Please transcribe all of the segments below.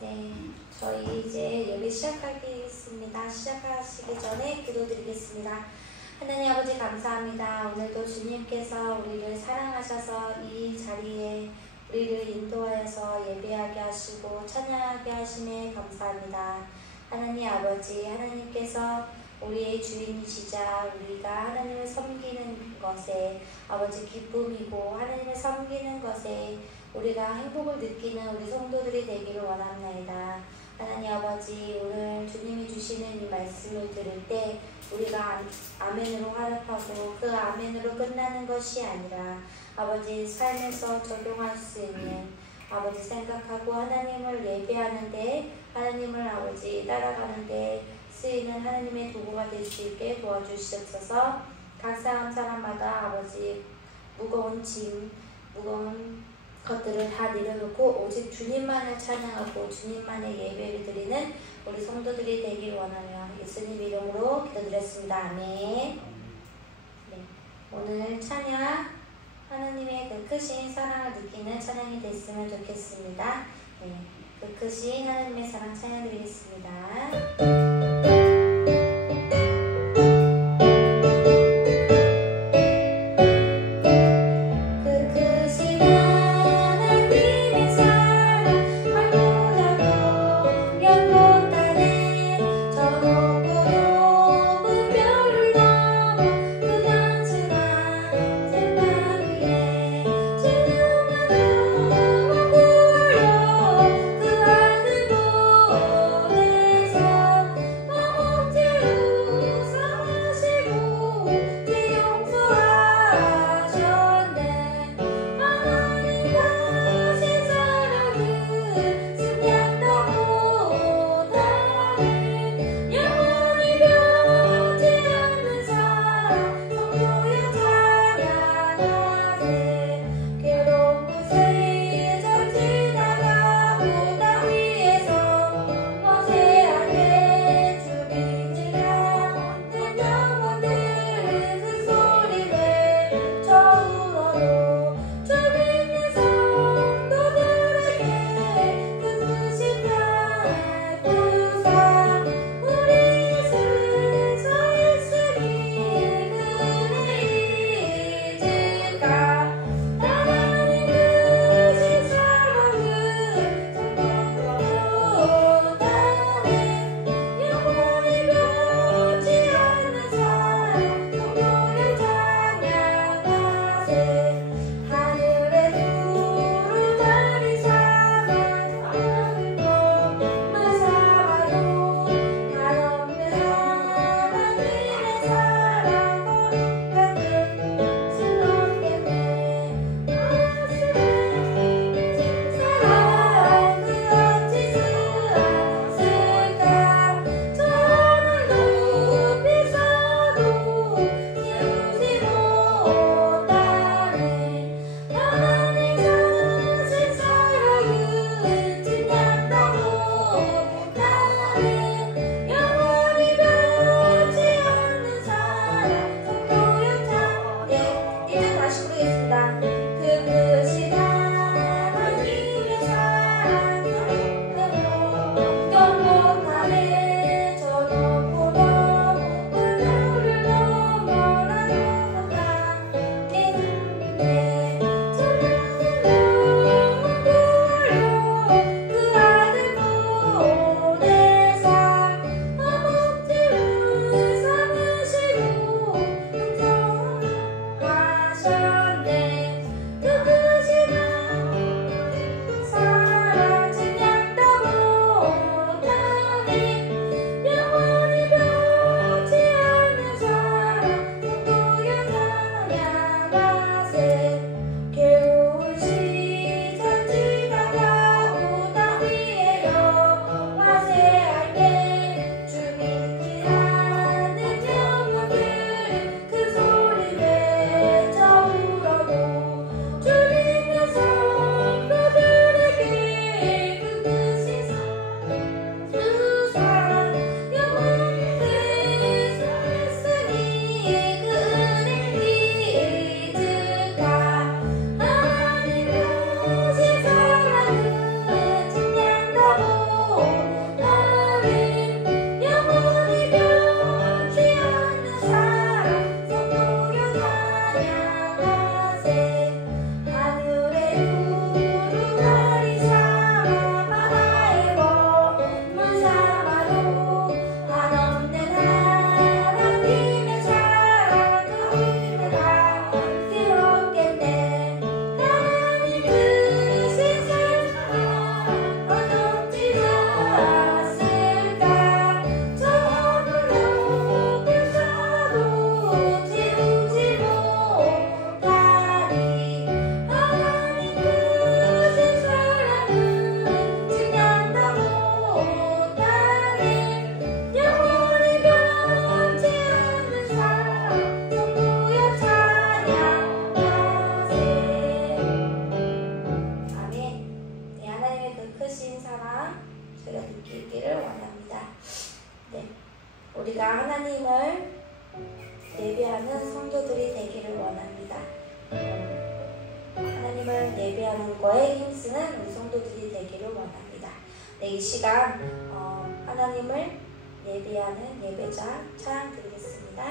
네, 저희 이제 예배 시작하겠습니다. 시작하시기 전에 기도드리겠습니다. 하나님 아버지 감사합니다. 오늘도 주님께서 우리를 사랑하셔서 이 자리에 우리를 인도하여서 예배하게 하시고 찬양하게 하심에 감사합니다. 하나님 아버지, 하나님께서 우리의 주인이시자 우리가 하나님을 섬기는 것에 아버지 기쁨이고 하나님을 섬기는 것에 우리가 행복을 느끼는 우리 성도들이 되기를 원합나이다. 하나님 아버지, 오늘 주님이 주시는 이 말씀을 들을 때 우리가 아멘으로 화답하고 그 아멘으로 끝나는 것이 아니라 아버지 삶에서 적용할 수 있는 아버지 생각하고 하나님을 예배하는데 하나님을 아버지 따라가는데 쓰이는 하나님의 도구가 될 수 있게 도와주시옵소서. 각 사람마다 아버지 무거운 짐, 무거운 것들을 다 내려놓고 오직 주님만을 찬양하고 주님만의 예배를 드리는 우리 성도들이 되길 원하며 예수님 이름으로 기도드렸습니다. 아멘. 네, 오늘 찬양 하나님의 그 크신 사랑을 느끼는 찬양이 됐으면 좋겠습니다. 네, 그 크신 하나님의 사랑 찬양드리겠습니다. 크신 사랑 저희가 느끼기를 원합니다. 네, 우리가 하나님을 예배하는 성도들이 되기를 원합니다. 하나님을 예배하는 거에 힘쓰는 우리 성도들이 되기를 원합니다. 네, 이 시간 하나님을 예배하는 예배자 찬양 드리겠습니다.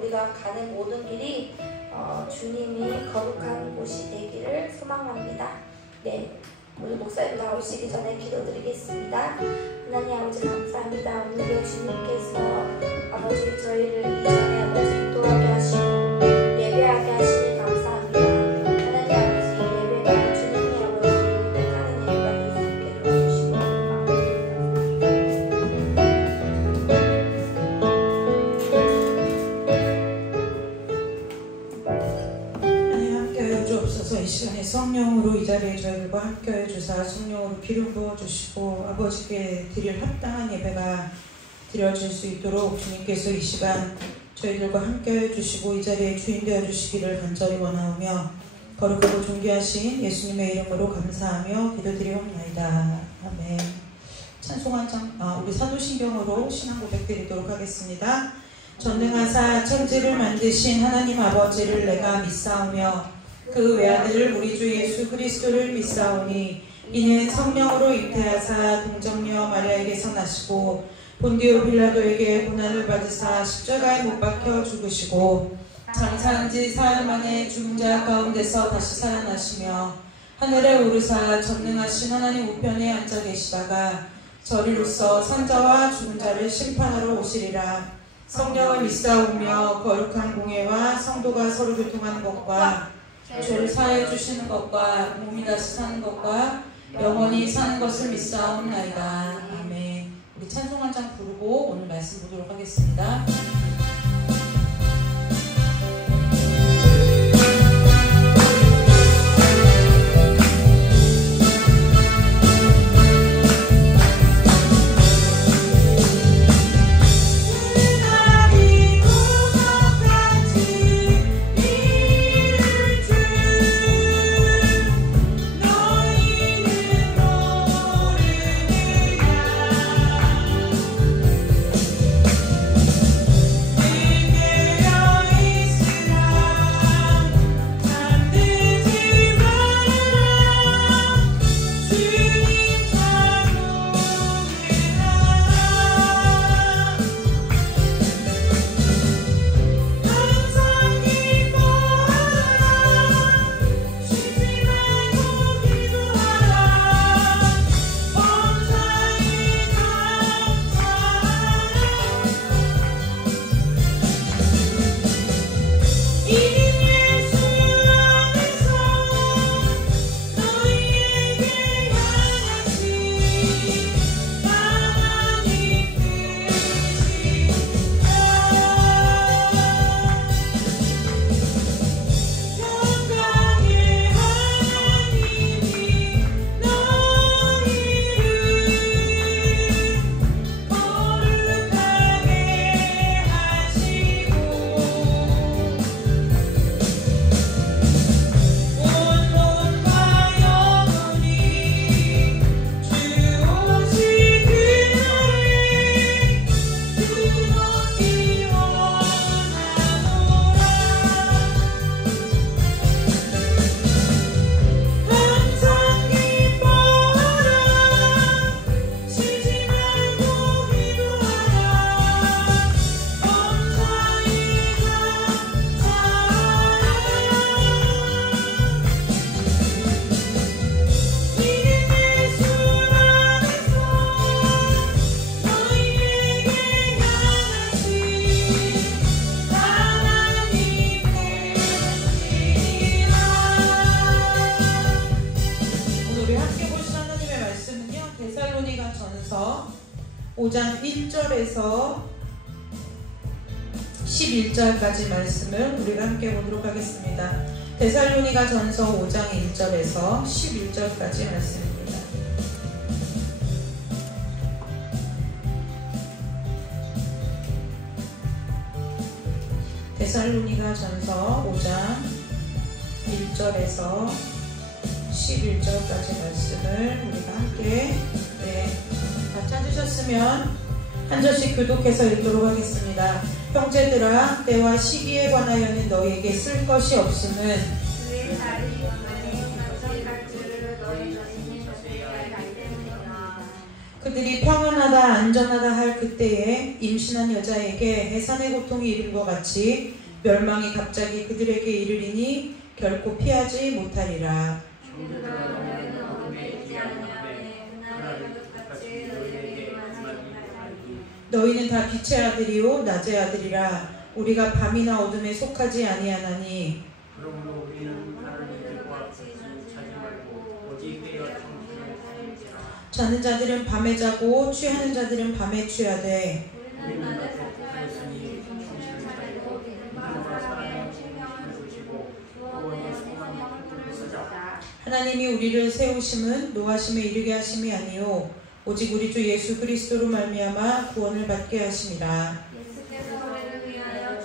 우리가 가는 모든 길이 주님이 거룩한 곳이 되기를 소망합니다. 네, 우리 목사님 나오시기 전에 기도드리겠습니다. 하나님 아버지 감사합니다. 오늘도 주님께서 아버지 저희를 이전에 아버지 인도하게 하시고 예배하게 하시니 감사합니다. 하나님 아버지 예배가 주님이 아버지 택하는 예배가 될 수 있게 도와주시고 하나님 함께하여 주옵소서. 이 시간에 성령으로 이 자리에 저희들과 함께하여 주사 성령으로 기름 부어주시고 아버지께 드릴 합당한 예배가 드려질 수 있도록 주님께서 이 시간 저희들과 함께하여 주시고 이 자리에 주인 되어 주시기를 간절히 원하오며 거룩하고 존귀하신 예수님의 이름으로 감사하며 기도드리옵나이다. 아멘. 찬송 한 장, 우리 사도신경으로 신앙 고백 드리도록 하겠습니다. 전능하사 천지를 만드신 하나님 아버지를 내가 믿사오며 그 외아들 우리 주 예수 그리스도를 믿사오니 이는 성령으로 잉태하사 동정녀 마리아에게서 나시고 본디오 빌라도에게 고난을 받으사 십자가에 못 박혀 죽으시고 장사한 지 사흘 만에 죽은 자 가운데서 다시 살아나시며 하늘에 오르사 전능하신 하나님 우편에 앉아 계시다가 저리로서 산자와 죽은 자를 심판하러 오시리라. 성령을 믿사오며 거룩한 공예와 성도가 서로 교통하는 것과 죄를 사하여 주시는 것과 몸이 다시 사는 것과 영원히 사는 것을 믿사옵나이다. 아멘. 우리 찬송 한 장 부르고 오늘 말씀 보도록 하겠습니다. 데살로니가전서 5장 1절에서 11절까지 말씀을 우리가 함께 보도록 하겠습니다. 데살로니가전서 5장 1절에서 11절까지 말씀입니다. 데살로니가전서 5장 1절에서 11절까지 말씀을 우리가 함께 다 찾으셨으면 한 절씩 교독해서 읽도록 하겠습니다. 형제들아, 때와 시기에 관하여는 너희에게 쓸 것이 없음은 그들이 평안하다 안전하다 할 그때에 임신한 여자에게 해산의 고통이 이른 것 같이 멸망이 갑자기 그들에게 이르리니 결코 피하지 못하리라. 너희는 다 빛의 아들이요 낮의 아들이라. 우리가 밤이나 어둠에 속하지 아니하나니 그러므로 우리는 하나님의 뜻과 찾지 말고 오직 깨어 청춘을 자는 자들은 밤에 자고 취하는 자들은 밤에 취하되 우리는 낮에 속하였으니 정신을 차리고 인도가 사람의 생명을 주시고 구원의 소망의 꿈을 쓰자. 하나님이 우리를 세우심은 노하심에 이르게 하심이 아니요 오직 우리 주 예수 그리스도로 말미암아 구원을 받게 하심이라. 예수께서 우리를 위하여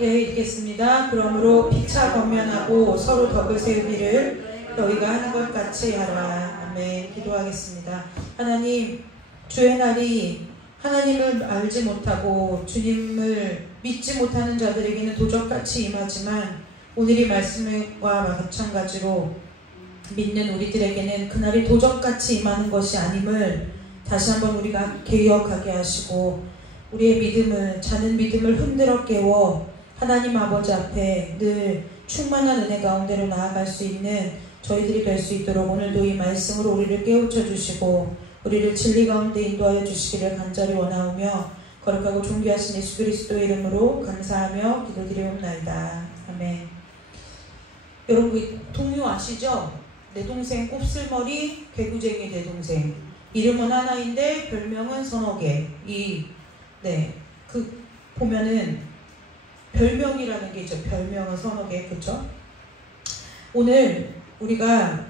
함께 읽겠습니다. 그러므로 피차 권면하고 서로 덕을 세우기를 너희가 하는 것 같이 하라. 아멘. 기도하겠습니다. 하나님, 주의 날이 하나님을 알지 못하고 주님을 믿지 못하는 자들에게는 도적같이 임하지만 오늘의 말씀과 마찬가지로 믿는 우리들에게는 그날이 도적같이 임하는 것이 아님을 다시 한번 우리가 기억하게 하시고 우리의 믿음을, 자는 믿음을 흔들어 깨워 하나님 아버지 앞에 늘 충만한 은혜 가운데로 나아갈 수 있는 저희들이 될 수 있도록 오늘도 이 말씀으로 우리를 깨우쳐 주시고 우리를 진리 가운데 인도하여 주시기를 간절히 원하오며 거룩하고 존귀하신 예수 그리스도의 이름으로 감사하며 기도드리옵나이다. 아멘. 여러분 그 동요 아시죠? 내 동생 곱슬머리 개구쟁이 내 동생. 이름은 하나인데 별명은 서너 개. 그 보면은 별명이라는 게 있죠. 별명은 서너 개, 그렇죠? 오늘 우리가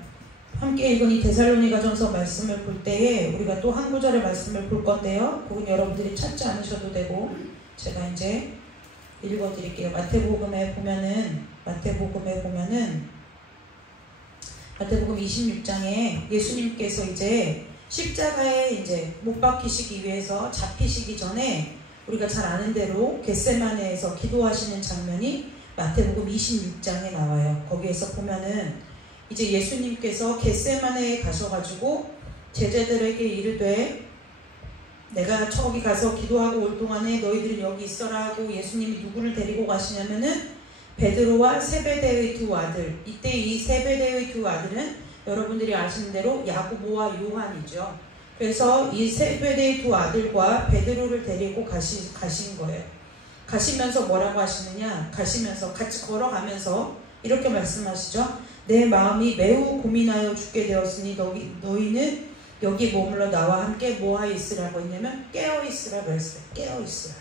함께 읽은 이 데살로니가전서 말씀을 볼 때에 우리가 또 한 구절의 말씀을 볼 건데요. 그건 여러분들이 찾지 않으셔도 되고 제가 이제 읽어드릴게요. 마태복음에 보면은 마태복음 26장에 예수님께서 이제 십자가에 이제 못 박히시기 위해서 잡히시기 전에 우리가 잘 아는 대로 겟세마네에서 기도하시는 장면이 마태복음 26장에 나와요. 거기에서 보면은 이제 예수님께서 겟세마네에 가셔가지고 제자들에게 이르되 내가 저기 가서 기도하고 올 동안에 너희들은 여기 있어라 하고 예수님이 누구를 데리고 가시냐면은 베드로와 세베대의 두 아들. 이때 이 세베대의 두 아들은 여러분들이 아시는 대로 야고보와 요한이죠. 그래서 이 세베대의 두 아들과 베드로를 데리고 가신 거예요. 가시면서 뭐라고 하시느냐? 가시면서 같이 걸어가면서 이렇게 말씀하시죠. 내 마음이 매우 고민하여 죽게 되었으니 너희는 여기 머물러 나와 함께 뭐하여 있으라고 했냐면 깨어있으라고 했어요. 깨어있으라.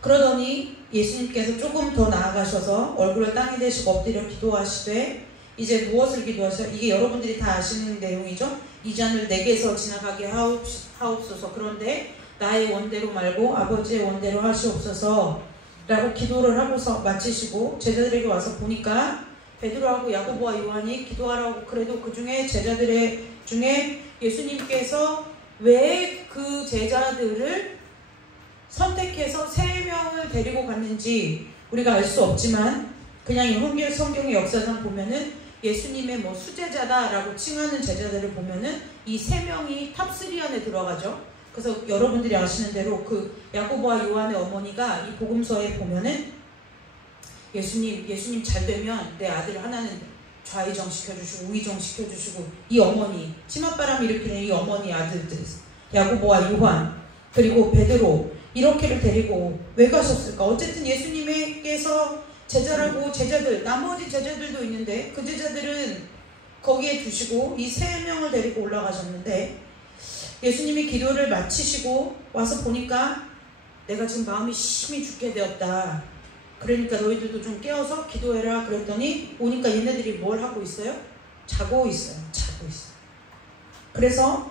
그러더니 예수님께서 조금 더 나아가셔서 얼굴을 땅에 대시고 엎드려 기도하시되 이제 무엇을 기도하셔요? 이게 여러분들이 다 아시는 내용이죠. 이 잔을 내게서 지나가게 하옵소서. 그런데 나의 원대로 말고 아버지의 원대로 하시옵소서 라고 기도를 하고서 마치시고 제자들에게 와서 보니까 베드로하고 야고보와 요한이 기도하라고 그래도 그 중에 제자들의 중에 예수님께서 왜 그 제자들을 선택해서 3명을 데리고 갔는지 우리가 알 수 없지만 그냥 이 성경의 역사상 보면은 예수님의 뭐 수제자다라고 칭하는 제자들을 보면은 이 3명이 탑3 안에 들어가죠. 그래서 여러분들이 아시는 대로 그 야고보와 요한의 어머니가 이 복음서에 보면은 예수님 잘 되면 내 아들 하나는 좌의정 시켜주시고 우의정 시켜주시고 이 어머니 치맛바람 일으키는 이 어머니 아들들 야고보와 요한 그리고 베드로 이렇게를 데리고 왜 가셨을까? 어쨌든 예수님께서 제자라고 제자들 나머지 제자들도 있는데 그 제자들은 거기에 두시고 이 3명을 데리고 올라가셨는데 예수님이 기도를 마치시고 와서 보니까 내가 지금 마음이 심히 죽게 되었다. 그러니까 너희들도 좀 깨어서 기도해라 그랬더니 오니까 얘네들이 뭘 하고 있어요? 자고 있어요. 그래서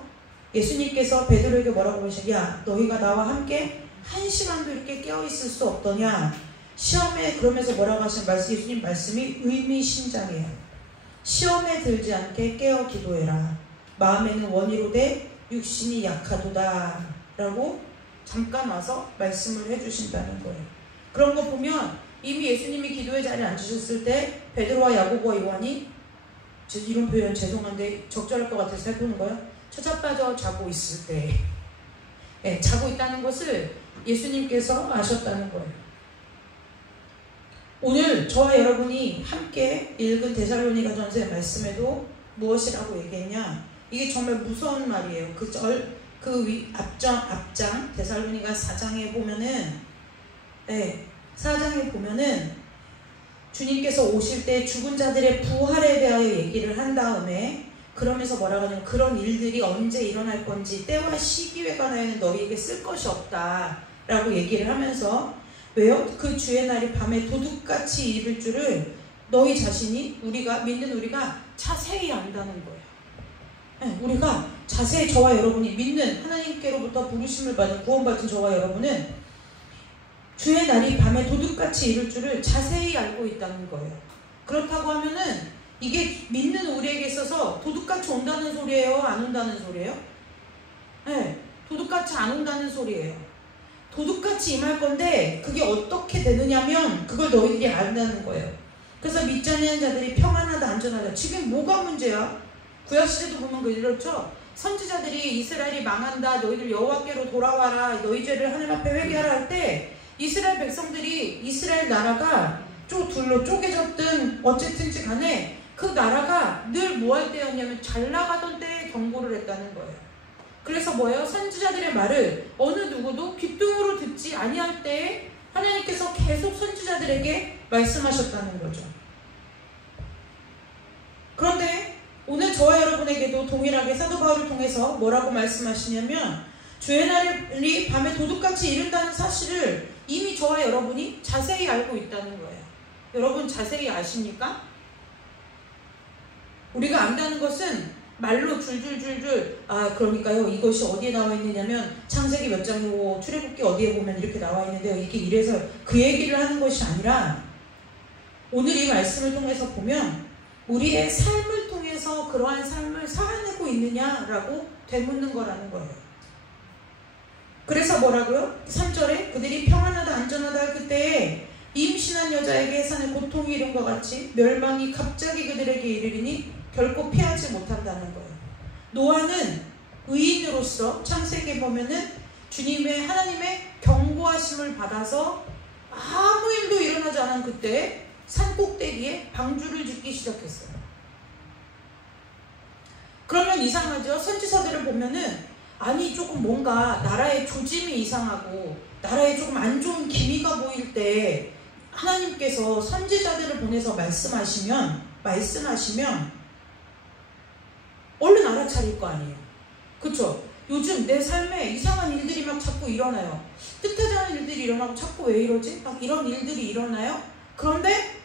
예수님께서 베드로에게 뭐라고 하시냐? 야, 너희가 나와 함께 1시간도 이렇게 깨어있을 수 없더냐? 시험에 그러면서 뭐라고 하시는 말씀, 예수님 말씀이 의미심장해요. 시험에 들지 않게 깨어 기도해라. 마음에는 원이로되 육신이 약하도다 라고 잠깐 와서 말씀을 해주신다는 거예요. 그런 거 보면 이미 예수님이 기도의 자리에 앉으셨을 때 베드로와 야고보와 요한이 이런 표현 죄송한데 적절할 것 같아서 해보는 거예요. 처자빠져 자고 있을 때 자고 있다는 것을 예수님께서 아셨다는 거예요. 오늘 저와 여러분이 함께 읽은 데살로니가전서의 말씀에도 무엇이라고 얘기했냐? 이게 정말 무서운 말이에요. 앞장 데살로니가 4장에 보면은 4장에 보면은 주님께서 오실 때 죽은 자들의 부활에 대하여 얘기를 한 다음에 그러면서 뭐라고 하냐면 그런 일들이 언제 일어날 건지 때와 시기에 관하여는 너희에게 쓸 것이 없다 라고 얘기를 하면서 왜요? 그 주의 날이 밤에 도둑같이 입을 줄을 너희 자신이 믿는 우리가 자세히 안다는 거예요. 우리가 자세히 저와 여러분이 믿는 하나님께로부터 부르심을 받은 구원받은 저와 여러분은 주의 날이 밤에 도둑같이 이룰 줄을 자세히 알고 있다는 거예요. 그렇다고 하면은 이게 믿는 우리에게 있어서 도둑같이 온다는 소리예요? 안 온다는 소리예요? 네, 도둑같이 안 온다는 소리예요. 도둑같이 임할 건데 그게 어떻게 되느냐면 그걸 너희들이 안다는 거예요. 그래서 믿지 않는 자들이 평안하다 안전하다. 지금 뭐가 문제야? 구약시대도 보면 그렇죠. 선지자들이 이스라엘이 망한다, 너희들 여호와께로 돌아와라, 너희 죄를 하늘 앞에 회개하라 할 때 이스라엘 백성들이 이스라엘 나라가 둘로 쪼개졌든 어쨌든지 간에 그 나라가 늘 뭐 할 때였냐면 잘 나가던 때에 경고를 했다는 거예요. 그래서 뭐예요? 선지자들의 말을 어느 누구도 귓등으로 듣지 아니할 때에 하나님께서 계속 선지자들에게 말씀하셨다는 거죠. 그런데 오늘 저와 여러분에게도 동일하게 사도 바울을 통해서 뭐라고 말씀하시냐면 주의 날이 밤에 도둑같이 이른다는 사실을 이미 저와 여러분이 자세히 알고 있다는 거예요. 여러분 자세히 아십니까? 우리가 안다는 것은 말로 줄줄줄줄 그러니까요 이것이 어디에 나와 있느냐면 창세기 몇 장이고 출애굽기 어디에 보면 이렇게 나와 있는데요. 이게 이래서 그 얘기를 하는 것이 아니라 오늘 이 말씀을 통해서 보면 우리의 삶을 통해서 그러한 삶을 살아내고 있느냐라고 되묻는 거라는 거예요. 그래서 뭐라고요? 3절에 그들이 평안하다 안전하다 할 그때에 임신한 여자에게 산의 고통이 이름과 같이 멸망이 갑자기 그들에게 이르리니 결코 피하지 못한다는 거예요. 노아는 의인으로서 창세기에 보면은 주님의 하나님의 경고하심을 받아서 아무 일도 일어나지 않은 그때 산 꼭대기에 방주를 짓기 시작했어요. 그러면 이상하죠? 선지서들을 보면은 아니 조금 뭔가 나라의 조짐이 이상하고 나라에 조금 안 좋은 기미가 보일 때 하나님께서 선지자들을 보내서 말씀하시면 얼른 알아차릴 거 아니에요. 그쵸? 요즘 내 삶에 이상한 일들이 막 자꾸 일어나요. 뜻하지 않은 일들이 일어나고 자꾸 왜 이러지? 막 이런 일들이 일어나요. 그런데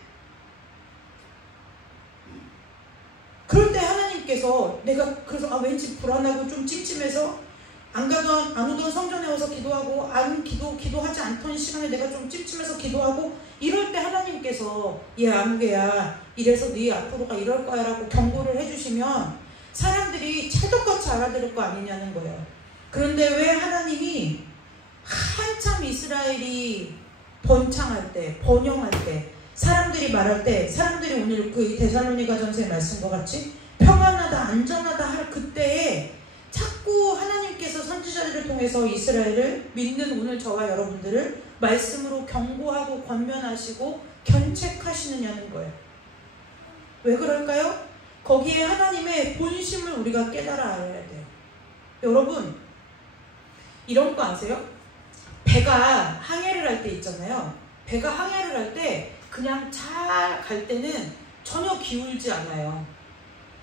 하나님께서 내가 그래서 왠지 불안하고 좀 찜찜해서 안 오던 성전에 와서 기도하고 기도하지 않던 시간에 내가 좀 찜찜해서 기도하고 이럴 때 하나님께서 얘 아무개야 이래서 네 앞으로가 이럴 거야 라고 경고를 해주시면 사람들이 찰떡같이 알아들을 거 아니냐는 거예요. 그런데 왜 하나님이 한참 이스라엘이 번창할 때 번영할 때 사람들이 말할 때 사람들이 오늘 그 데살로니가 전서의 말씀과 같이 평안하다 안전하다 할 그때에 자꾸 하나님께서 선지자들을 통해서 이스라엘을 믿는 오늘 저와 여러분들을 말씀으로 경고하고 권면하시고 견책하시느냐는 거예요. 왜 그럴까요? 거기에 하나님의 본심을 우리가 깨달아 알아야 돼요. 여러분 이런 거 아세요? 배가 항해를 할 때 있잖아요. 배가 항해를 할 때 그냥 잘 갈 때는 전혀 기울지 않아요.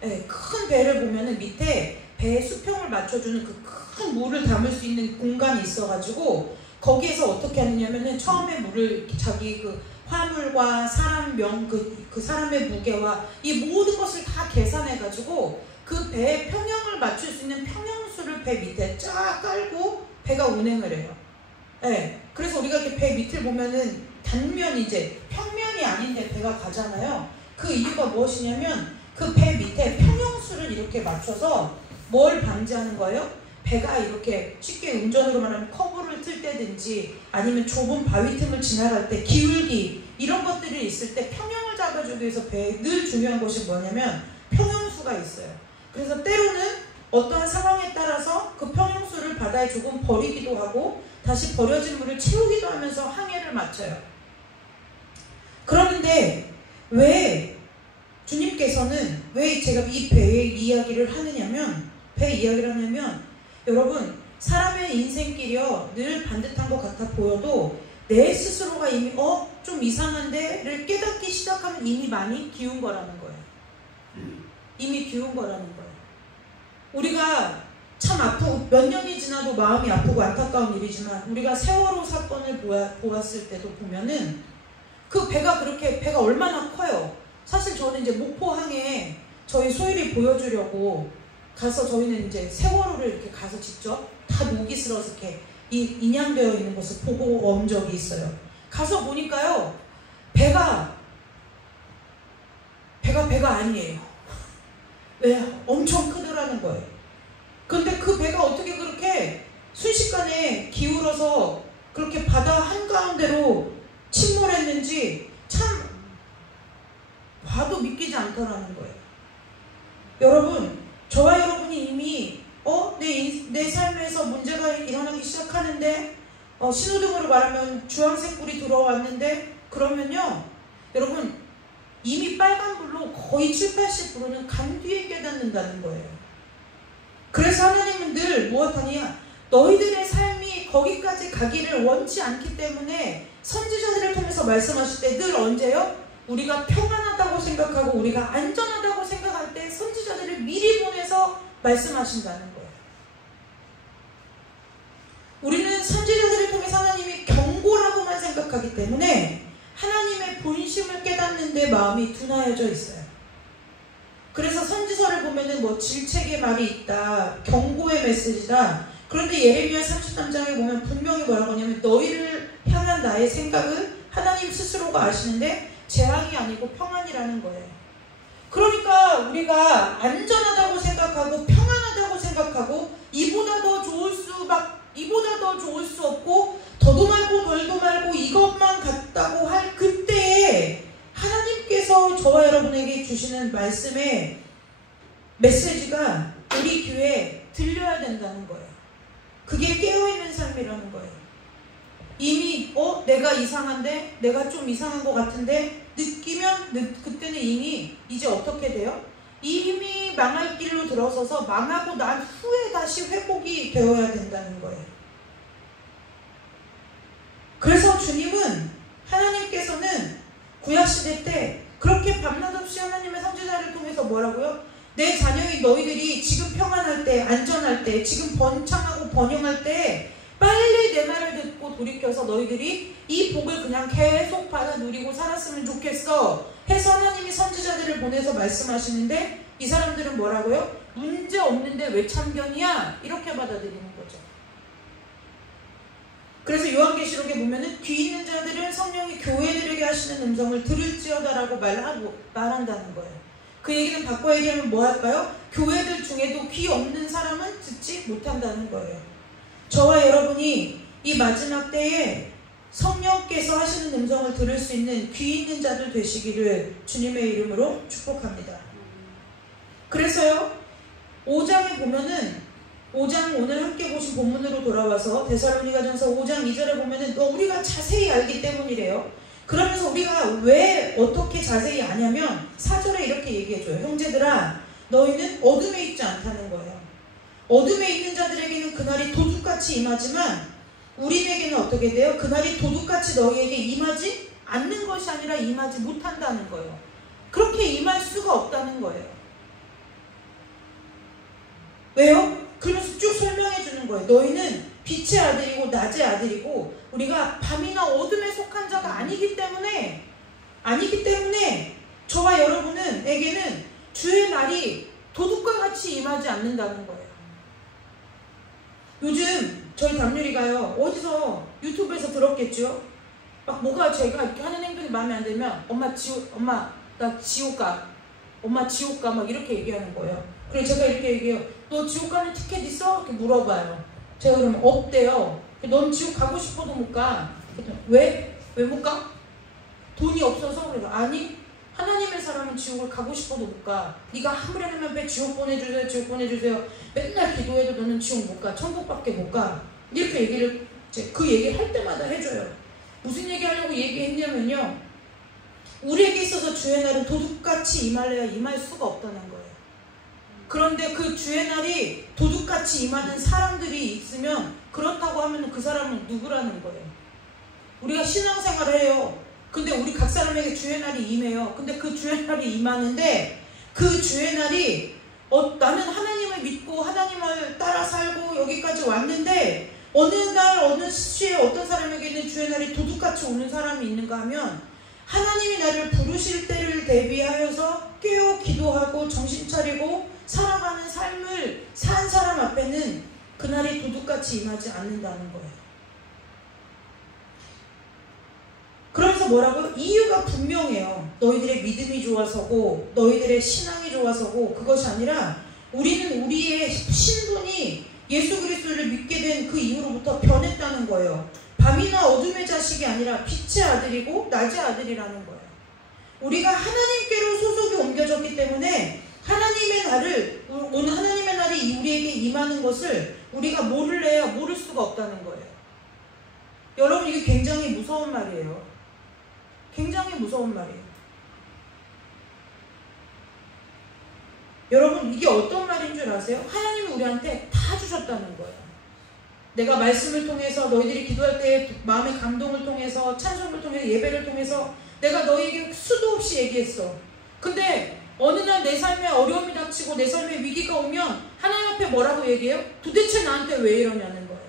네, 큰 배를 보면은 밑에 배의 수평을 맞춰주는 그 큰 물을 담을 수 있는 공간이 있어가지고 거기에서 어떻게 하느냐면은 처음에 물을 자기 그 화물과 사람 그 사람의 무게와 이 모든 것을 다 계산해가지고 그 배의 평형을 맞출 수 있는 평형수를 배 밑에 쫙 깔고 배가 운행을 해요. 네, 그래서 우리가 이렇게 배 밑을 보면은 단면이 이제 평면이 아닌데 배가 가잖아요. 그 이유가 무엇이냐면 그 배 밑에 평형수를 이렇게 맞춰서 뭘 방지하는 거예요? 배가 이렇게 쉽게 운전으로 말하면 커브를 틀 때든지 아니면 좁은 바위 틈을 지나갈 때 기울기 이런 것들이 있을 때 평형을 잡아주기 위해서 배에 늘 중요한 것이 뭐냐면 평형수가 있어요. 그래서 때로는 어떠한 상황에 따라서 그 평형수를 바다에 조금 버리기도 하고 다시 버려진 물을 채우기도 하면서 항해를 마쳐요. 그러는데 왜 주님께서는 왜 제가 이 배의 이야기를 하느냐면 여러분 사람의 인생길이요 늘 반듯한 것 같아 보여도 내 스스로가 이미 좀 이상한데를 깨닫기 시작하면 이미 많이 기운 거라는 거예요. 이미 기운 거라는 거예요. 우리가 참 아프고 몇 년이 지나도 마음이 아프고 안타까운 일이지만 우리가 세월호 사건을 보았을 때도 보면은 그 배가 얼마나 커요. 사실 저는 이제 목포항에 저희 소일이 보여주려고 가서 저희는 이제 세월호를 이렇게 가서 직접 다 녹이 슬어서 이렇게 인양되어 있는 것을 보고 온 적이 있어요. 가서 보니까요, 배가 아니에요. 왜? 엄청 크더라는 거예요. 근데 그 배가 어떻게 그렇게 순식간에 기울어서 그렇게 바다 한가운데로 침몰했는지 참 봐도 믿기지 않더라는 거예요. 여러분, 저와 여러분이 이미 내 삶에서 문제가 일어나기 시작하는데 신호등으로 말하면 주황색 불이 들어왔는데, 그러면요 여러분, 이미 빨간불로 거의 70~80%는 간 뒤에 깨닫는다는 거예요. 그래서 하나님은 늘 무엇하냐, 너희들의 삶이 거기까지 가기를 원치 않기 때문에 선지자들을 통해서 말씀하실 때 늘 언제요? 우리가 평안하다고 생각하고 우리가 안전하다고 생각할 때 선지자들을 미리 보내서 말씀하신다는 거예요. 우리는 선지자들을 통해서 하나님이 경고라고만 생각하기 때문에 하나님의 본심을 깨닫는 데 마음이 둔하여져 있어요. 그래서 선지서를 보면은 뭐 질책의 말이 있다, 경고의 메시지다. 그런데 예레미야 33장에 보면 분명히 뭐라고 하냐면, 너희를 향한 나의 생각은 하나님 스스로가 아시는데 재앙이 아니고 평안이라는 거예요. 그러니까 우리가 안전하다고 생각하고 평안하다고 생각하고 이보다 더 좋을 수 없고 더도 말고 덜도 말고 이것만 같다고 할 그때에 하나님께서 저와 여러분에게 주시는 말씀의 메시지가 우리 귀에 들려야 된다는 거예요. 그게 깨어있는 삶이라는 거예요. 이미 내가 이상한데, 내가 좀 이상한 것 같은데 느끼면 그때는 이미 이제 어떻게 돼요? 이미 망할 길로 들어서서 망하고 난 후에 다시 회복이 되어야 된다는 거예요. 그래서 주님은, 하나님께서는 구약시대 때 그렇게 밤낮 없이 하나님의 선지자를 통해서 뭐라고요? 내 자녀인 너희들이 지금 평안할 때, 안전할 때, 지금 번창하고 번영할 때 빨리 내 말을 듣고 돌이켜서 너희들이 이 복을 그냥 계속 받아 누리고 살았으면 좋겠어 해서 하나님이 선지자들을 보내서 말씀하시는데, 이 사람들은 뭐라고요? 문제 없는데 왜 참견이야? 이렇게 받아들이는 거죠. 그래서 요한계시록에 보면은 귀 있는 자들은 성령이 교회들에게 하시는 음성을 들을지어다라고 말한다는 거예요. 그 얘기는 바꿔 얘기하면 뭐 할까요? 교회들 중에도 귀 없는 사람은 듣지 못한다는 거예요. 저와 여러분이 이 마지막 때에 성령께서 하시는 음성을 들을 수 있는 귀 있는 자들 되시기를 주님의 이름으로 축복합니다. 그래서요, 5장에 보면은 5장 오늘 함께 보신 본문으로 돌아와서 데살로니가전서 5장 2절에 보면은 우리가 자세히 알기 때문이래요. 그러면서 우리가 왜 어떻게 자세히 아냐면 4절에 이렇게 얘기해줘요. 형제들아, 너희는 어둠에 있지 않다는 거예요. 어둠에 있는 자들에게는 그날이 도둑같이 임하지만 우리에게는 어떻게 돼요? 그날이 도둑같이 너희에게 임하지 않는 것이 아니라 임하지 못한다는 거예요. 그렇게 임할 수가 없다는 거예요. 왜요? 그러면서 쭉 설명해 주는 거예요. 너희는 빛의 아들이고 낮의 아들이고 우리가 밤이나 어둠에 속한 자가 아니기 때문에 저와 여러분에게는 주의 날이 도둑과 같이 임하지 않는다는 거예요. 요즘 저희 담유리가요, 어디서 유튜브에서 들었겠죠? 막 뭐가 제가 이렇게 하는 행동이 마음에 안 들면 엄마 나 지옥 가. 엄마 지옥 가. 막 이렇게 얘기하는 거예요. 그래서 제가 이렇게 얘기해요. 너 지옥 가는 티켓 있어? 이렇게 물어봐요. 제가 그러면 없대요. 넌 지옥 가고 싶어도 못 가. 왜? 왜 못 가? 돈이 없어서? 그래서 아니, 하나님의 사람은 지옥을 가고 싶어도 못 가. 네가 아무리 하면 왜 지옥 보내주세요, 지옥 보내주세요. 맨날 기도해도 너는 지옥 못 가. 천국밖에 못 가. 이렇게 얘기를, 그 얘기를 할 때마다 해줘요. 무슨 얘기하려고 얘기했냐면요, 우리에게 있어서 주의 날은 도둑같이 임할래야 임할 수가 없다는 거예요. 그런데 그 주의 날이 도둑같이 임하는 사람들이 있으면, 그렇다고 하면 그 사람은 누구라는 거예요? 우리가 신앙생활을 해요. 근데 우리 각 사람에게 주의 날이 임해요. 근데 그 주의 날이 임하는데, 그 주의 날이 나는 하나님을 믿고 하나님을 따라 살고 여기까지 왔는데, 어느 날 어느 시에 어떤 사람에게는 주의 날이 도둑같이 오는 사람이 있는가 하면, 하나님이 나를 부르실 때를 대비하여서 깨어 기도하고 정신 차리고 살아가는 삶을 산 사람 앞에는 그날이 도둑같이 임하지 않는다는 거예요. 그러면서 뭐라고요? 이유가 분명해요. 너희들의 믿음이 좋아서고 너희들의 신앙이 좋아서고 그것이 아니라 우리는 우리의 신분이 예수 그리스도를 믿게 된 그 이후로부터 변했다는 거예요. 밤이나 어둠의 자식이 아니라 빛의 아들이고 낮의 아들이라는 거예요. 우리가 하나님께로 소속이 옮겨졌기 때문에 하나님의 날이 우리에게 임하는 것을 우리가 모를래야 모를 수가 없다는 거예요. 여러분, 이게 굉장히 무서운 말이에요. 굉장히 무서운 말이에요. 여러분, 이게 어떤 말인 줄 아세요? 하나님이 우리한테 다 주셨다는 거예요. 내가 말씀을 통해서, 너희들이 기도할 때 마음의 감동을 통해서, 찬송을 통해서, 예배를 통해서 내가 너희에게 수도 없이 얘기했어. 근데 어느 날 내 삶에 어려움이 닥치고 내 삶에 위기가 오면 하나님 앞에 뭐라고 얘기해요? 도대체 나한테 왜 이러냐는 거예요.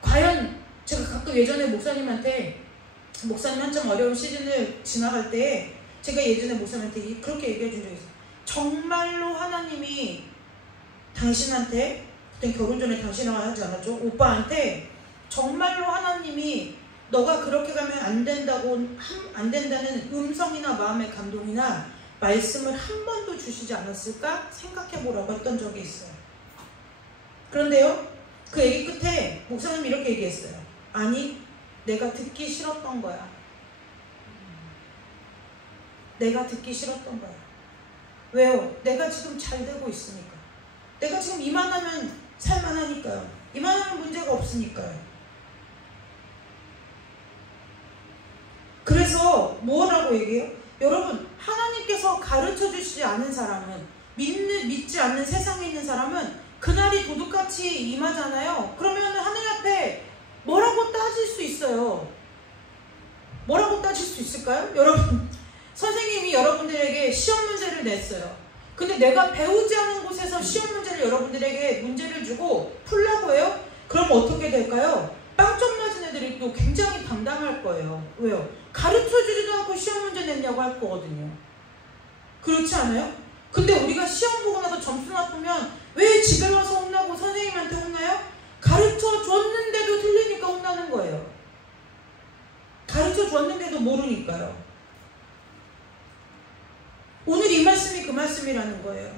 과연 제가 가끔 예전에 목사님 한참 어려운 시즌을 지나갈 때 제가 예전에 목사님한테 그렇게 얘기해 준 적이 있어요. 정말로 하나님이 당신한테, 그때 결혼 전에 당신하고 하지 않았죠? 오빠한테 정말로 하나님이 너가 그렇게 가면 안 된다는 음성이나 마음의 감동이나 말씀을 한 번도 주시지 않았을까 생각해 보라고 했던 적이 있어요. 그런데요, 그 얘기 끝에 목사님이 이렇게 얘기했어요. 아니, 내가 듣기 싫었던 거야. 내가 듣기 싫었던 거야. 왜요? 내가 지금 잘 되고 있으니까. 내가 지금 이만하면 살만하니까요. 이만하면 문제가 없으니까요. 그래서 뭐라고 얘기해요? 여러분, 하나님께서 가르쳐 주시지 않은 사람은, 믿지 않는 세상에 있는 사람은 그날이 도둑같이 임하잖아요. 그러면 하나님 앞에 뭐라고 따질 수 있어요? 뭐라고 따질 수 있을까요? 여러분, 선생님이 여러분들에게 시험 문제를 냈어요. 근데 내가 배우지 않은 곳에서 시험 문제를 여러분들에게 문제를 주고 풀라고 해요? 그럼 어떻게 될까요? 빵점 맞은 애들이 또 굉장히 당당할 거예요. 왜요? 가르쳐주지도 않고 시험 문제 냈냐고 할 거거든요. 그렇지 않아요? 근데 우리가 시험 보고 나서 점수 나쁘면 왜 집에 와서 혼나고 선생님한테 혼나요? 가르쳐 줬는데도 틀리니까 혼나는 거예요. 가르쳐 줬는데도 모르니까요. 오늘 이 말씀이 그 말씀이라는 거예요.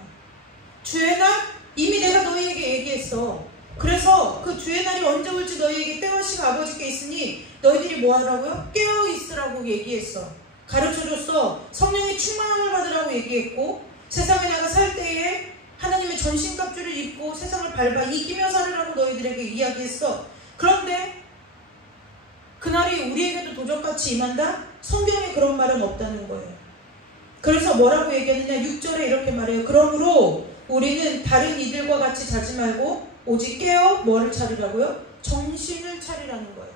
주의 날 이미 내가 너희에게 얘기했어. 그래서 그 주의 날이 언제 올지 너희에게 때와시가 아버지께 있으니 너희들이 뭐 하라고요? 깨어 있으라고 얘기했어. 가르쳐줬어. 성령의 충만함을 받으라고 얘기했고, 세상에 나가 살 때에 하나님의 전신갑주를 입고 세상을 밟아 이기며 살으라고 너희들에게 이야기했어. 그런데 그날이 우리에게도 도적같이 임한다? 성경에 그런 말은 없다는 거예요. 그래서 뭐라고 얘기하느냐? 6절에 이렇게 말해요. 그러므로 우리는 다른 이들과 같이 자지 말고 오직 깨어 뭐를 차리라고요? 정신을 차리라는 거예요.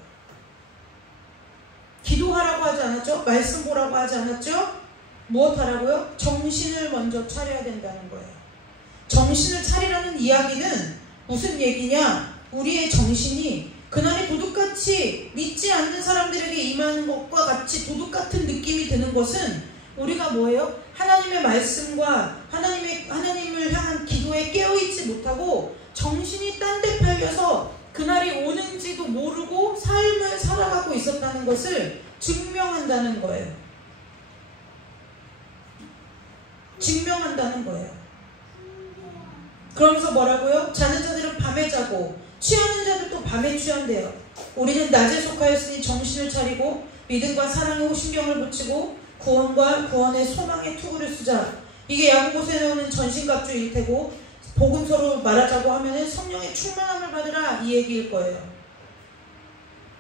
기도하라고 하지 않았죠? 말씀 보라고 하지 않았죠? 무엇 하라고요? 정신을 먼저 차려야 된다는 거예요. 정신을 차리라는 이야기는 무슨 얘기냐? 우리의 정신이 그날이 도둑같이 믿지 않는 사람들에게 임하는 것과 같이 도둑같은 느낌이 드는 것은 우리가 뭐예요? 하나님의 말씀과 하나님을 향한 기도에 깨어있지 못하고 정신이 딴 데 팔려서 그날이 오는지도 모르고 삶을 살아가고 있었다는 것을 증명한다는 거예요. 증명한다는 거예요. 그러면서 뭐라고요? 자는 자들은 밤에 자고 취하는 자들도 밤에 취한대요. 우리는 낮에 속하였으니 정신을 차리고 믿음과 사랑에 호신경을 붙이고 구원과 구원의 소망의 투구를 쓰자. 이게 야고보서에 나오는 전신갑주일 테고, 복음서로 말하자고 하면은 성령의 충만함을 받으라 이 얘기일 거예요.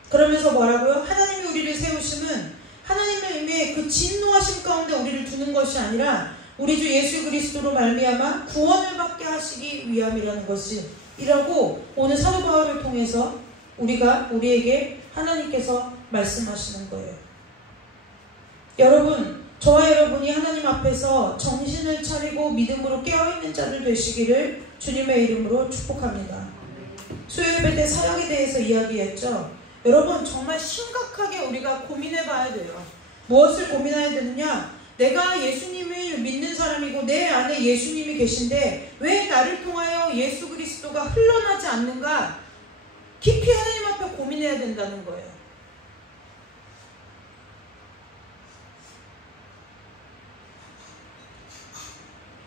그러면서 뭐라고요? 하나님이 우리를 세우심은 하나님의 의미의 그 진노하심 가운데 우리를 두는 것이 아니라 우리 주 예수 그리스도로 말미암아 구원을 받게 하시기 위함이라는 것이라고 오늘 사도 바울을 통해서 우리에게 하나님께서 말씀하시는 거예요. 여러분, 저와 여러분이 하나님 앞에서 정신을 차리고 믿음으로 깨어있는 자들 되시기를 주님의 이름으로 축복합니다. 수요예배 때 사역에 대해서 이야기했죠. 여러분, 정말 심각하게 우리가 고민해 봐야 돼요. 무엇을 고민해야 되느냐? 내가 예수님을 믿는 사람이고 내 안에 예수님이 계신데 왜 나를 통하여 예수 그리스도가 흘러나지 않는가? 깊이 하나님 앞에 고민해야 된다는 거예요.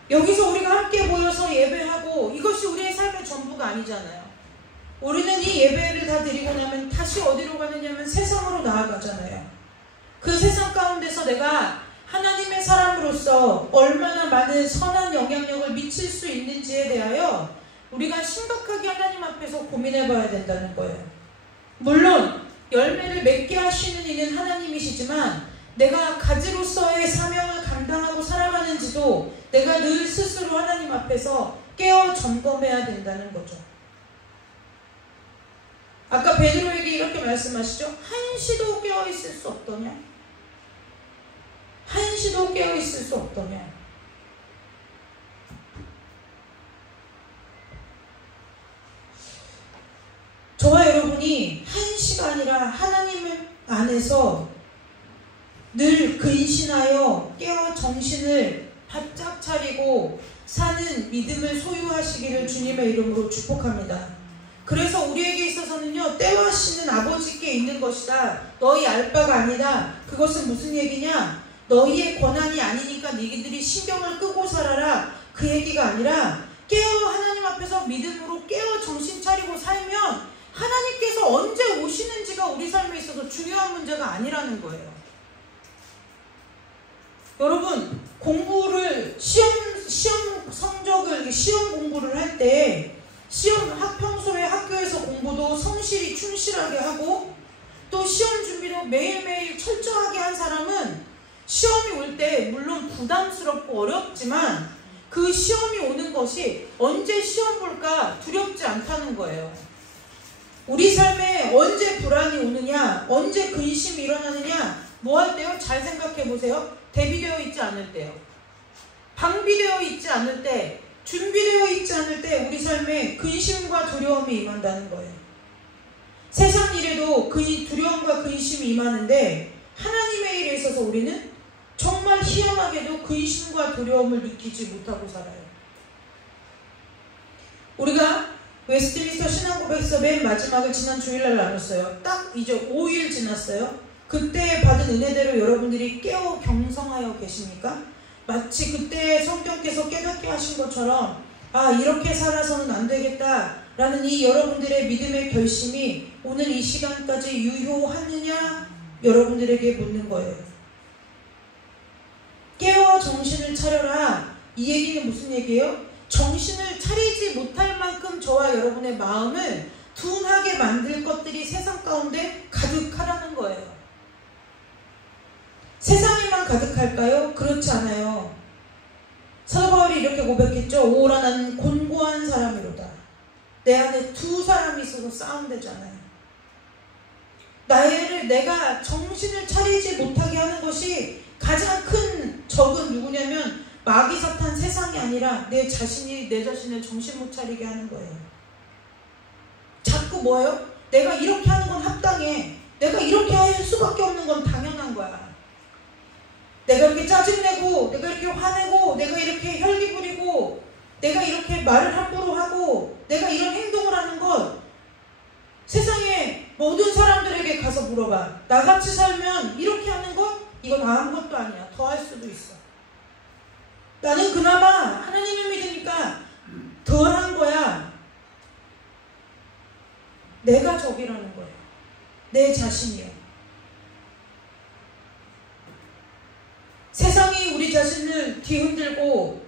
여기서 우리가 함께 모여서 예배하고 이것이 우리의 삶의 전부가 아니잖아요. 우리는 이 예배를 다 드리고 나면 다시 어디로 가느냐면 세상으로 나아가잖아요. 그 세상 가운데서 내가 하나님의 사람으로서 얼마나 많은 선한 영향력을 미칠 수 있는지에 대하여 우리가 심각하게 하나님 앞에서 고민해 봐야 된다는 거예요. 물론 열매를 맺게 하시는 이는 하나님이시지만 내가 가지로서의 사명을 감당하고 살아가는지도 내가 늘 스스로 하나님 앞에서 깨어 점검해야 된다는 거죠. 아까 베드로에게 이렇게 말씀하시죠. 한시도 깨어있을 수 없더냐? 한시도 깨어있을 수 없더냐? 저와 여러분이 한시가 아니라 하나님 안에서 늘 근신하여 깨어 정신을 바짝 차리고 사는 믿음을 소유하시기를 주님의 이름으로 축복합니다. 그래서 우리에게 있어서는요, 때와 시는 아버지께 있는 것이다. 너희 알 바가 아니다. 그것은 무슨 얘기냐? 너희의 권한이 아니니까 너희들이 신경을 끄고 살아라. 그 얘기가 아니라 깨어 하나님 앞에서 믿음으로 깨어 정신 차리고 살면 하나님께서 언제 오시는지가 우리 삶에 있어서 중요한 문제가 아니라는 거예요. 여러분, 공부를 시험 성적을 시험 공부를 할 때 평소에 학교에서 공부도 성실히 충실하게 하고 또 시험 준비도 매일매일 철저하게 한 사람은 시험이 올 때 물론 부담스럽고 어렵지만 그 시험이 오는 것이 언제 시험 볼까 두렵지 않다는 거예요. 우리 삶에 언제 불안이 오느냐, 언제 근심이 일어나느냐, 뭐 할 때요? 잘 생각해 보세요. 대비되어 있지 않을 때요. 방비되어 있지 않을 때, 준비되어 있지 않을 때 우리 삶에 근심과 두려움이 임한다는 거예요. 세상 일에도 그 두려움과 근심이 임하는데 하나님의 일에 있어서 우리는 정말 희한하게도 근심과 두려움을 느끼지 못하고 살아요. 우리가 웨스트민스터 신앙고백서 맨 마지막을 지난 주일날 나눴어요. 딱 이제 5일 지났어요. 그때 받은 은혜대로 여러분들이 깨어 경성하여 계십니까? 마치 그때 성령께서 깨닫게 하신 것처럼 이렇게 살아서는 안 되겠다 라는 이 여러분들의 믿음의 결심이 오늘 이 시간까지 유효하느냐 여러분들에게 묻는 거예요. 깨어 정신을 차려라. 이 얘기는 무슨 얘기예요? 정신을 차리지 못할 만큼 저와 여러분의 마음을 둔하게 만들 것들이 세상 가운데 가득하라는 거예요. 세상에만 가득할까요? 그렇지 않아요. 사도 바울이 이렇게 고백했죠. 오라 나는 곤고한 사람이로다. 내 안에 두 사람이 있어서 싸움되잖아요. 내가 정신을 차리지 못하게 하는 것이 가장 큰 적은 누구냐면 마귀 사탄 세상이 아니라 내 자신을 정신 못 차리게 하는 거예요. 자꾸 뭐예요? 내가 이렇게 하는 건 합당해. 내가 이렇게 할 수밖에 없는 건 당연한 거야. 내가 이렇게 짜증내고, 내가 이렇게 화내고, 내가 이렇게 혈기 부리고, 내가 이렇게 말을 함부로 하고, 내가 이런 행동을 하는 건 세상에 모든 사람들에게 가서 물어봐. 나같이 살면 이렇게 하는 것? 이건 아무것도 아니야. 더 할 수도 있어. 나는 그나마 하나님을 믿으니까 덜한 거야. 내가 적이라는 거예요. 내 자신이요. 세상이 우리 자신을 뒤흔들고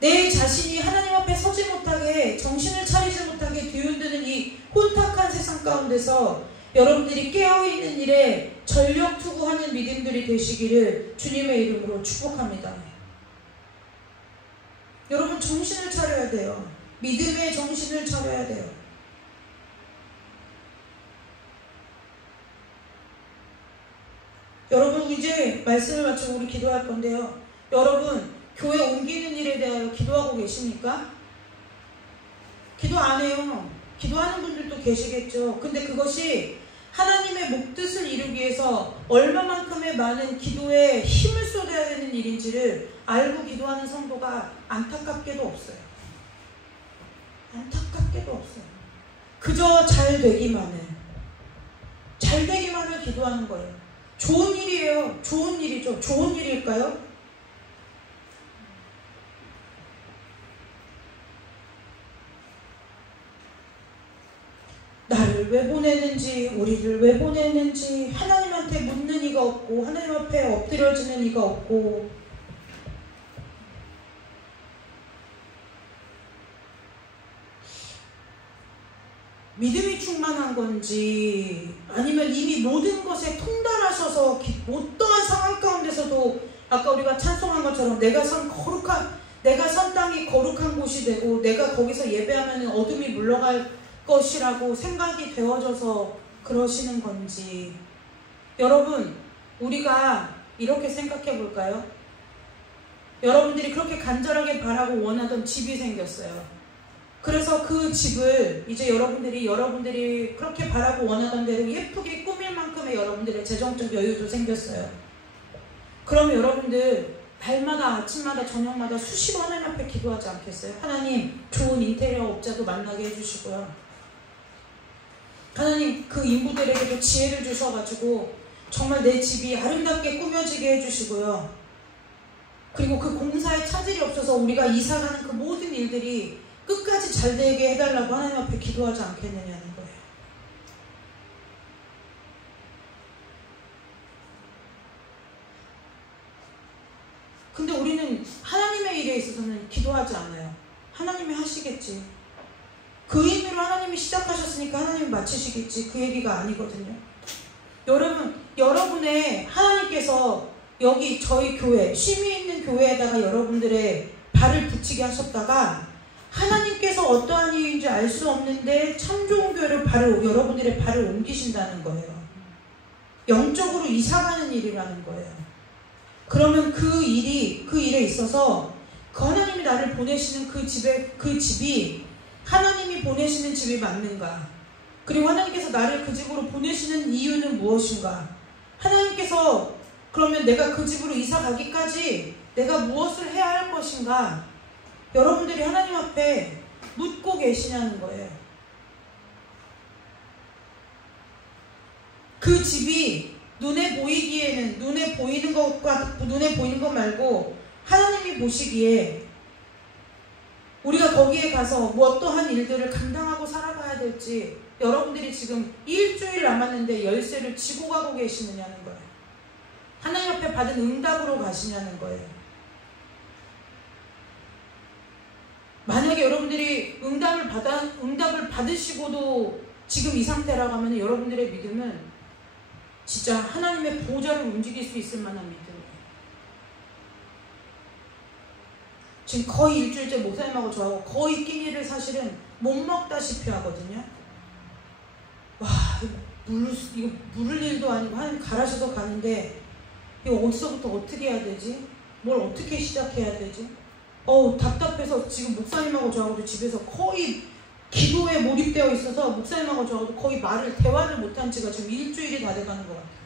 내 자신이 하나님 앞에 서지 못하게 정신을 차리지 못하게 뒤흔드는 이 혼탁한 세상 가운데서 여러분들이 깨어있는 일에 전력 투구하는 믿음들이 되시기를 주님의 이름으로 축복합니다. 여러분 정신을 차려야 돼요. 믿음의 정신을 차려야 돼요. 여러분 이제 말씀을 마치고 우리 기도할 건데요. 여러분 교회 옮기는 일에 대하여 기도하고 계십니까? 기도 안 해요. 기도하는 분들도 계시겠죠. 근데 그것이 하나님의 목뜻을 이루기 위해서 얼마만큼의 많은 기도에 힘을 쏟아야 되는 일인지를 알고 기도하는 성도가 안타깝게도 없어요. 안타깝게도 없어요. 그저 잘 되기만을 기도하는 거예요. 좋은 일이에요. 좋은 일이죠. 좋은 일일까요? 나를 왜 보내는지, 우리를 왜 보내는지 하나님한테 묻는 이가 없고, 하나님 앞에 엎드려지는 이가 없고, 믿음이 충만한 건지, 아니면 이미 모든 것에 통달하셔서 어떠한 상황 가운데서도 아까 우리가 찬송한 것처럼 내가 선 땅이 거룩한 곳이 되고, 내가 거기서 예배하면 어둠이 물러갈 것이라고 생각이 되어져서 그러시는 건지. 여러분, 우리가 이렇게 생각해 볼까요? 여러분들이 그렇게 간절하게 바라고 원하던 집이 생겼어요. 그래서 그 집을 이제 여러분들이 그렇게 바라고 원하던 대로 예쁘게 꾸밀 만큼의 여러분들의 재정적 여유도 생겼어요. 그럼 여러분들 날마다 아침마다 저녁마다 수시로 하나님 앞에 기도하지 않겠어요? 하나님, 좋은 인테리어 업자도 만나게 해주시고요. 하나님, 그 인부들에게도 지혜를 주셔가지고 정말 내 집이 아름답게 꾸며지게 해주시고요. 그리고 그 공사에 차질이 없어서 우리가 이사가는 그 모든 일들이 끝까지 잘 되게 해달라고 하나님 앞에 기도하지 않겠느냐는 거예요. 근데 우리는 하나님의 일에 있어서는 기도하지 않아요. 하나님이 하시겠지. 그 의미로 하나님이 시작하셨으니까 하나님이 마치시겠지. 그 얘기가 아니거든요. 여러분의 하나님께서 여기 저희 교회, 쉼이 있는 교회에다가 여러분들의 발을 붙이게 하셨다가 하나님께서 어떠한 일인지 알 수 없는데 참 좋은 교회를 여러분들의 발을 옮기신다는 거예요. 영적으로 이사가는 일이라는 거예요. 그러면 그 일에 있어서 그 하나님이 나를 보내시는 그 집이 하나님이 보내시는 집이 맞는가? 그리고 하나님께서 나를 그 집으로 보내시는 이유는 무엇인가? 하나님께서 그러면 내가 그 집으로 이사 가기까지 내가 무엇을 해야 할 것인가? 여러분들이 하나님 앞에 묻고 계시냐는 거예요. 그 집이 눈에 보이는 것 말고 하나님이 보시기에 우리가 거기에 가서 뭐 어떠한 일들을 감당하고 살아가야 될지 여러분들이 지금 일주일 남았는데 열쇠를 쥐고 가고 계시느냐는 거예요. 하나님 앞에 받은 응답으로 가시냐는 거예요. 만약에 여러분들이 응답을 받으시고도 지금 이 상태라고 하면 여러분들의 믿음은 진짜 하나님의 보좌를 움직일 수 있을 만한 믿음이에요. 지금 거의 일주일째 목사님하고 저하고 거의 끼니를 사실은 못 먹다시피 하거든요. 와, 이거 물을 일도 아니고 하나님 가라셔서 가는데 이거 어디서부터 어떻게 해야 되지? 뭘 어떻게 시작해야 되지? 답답해서 지금 목사님하고 저하고도 집에서 거의 기도에 몰입되어 있어서 목사님하고 저하고도 거의 대화를 못한 지가 지금 일주일이 다 돼가는 것 같아요.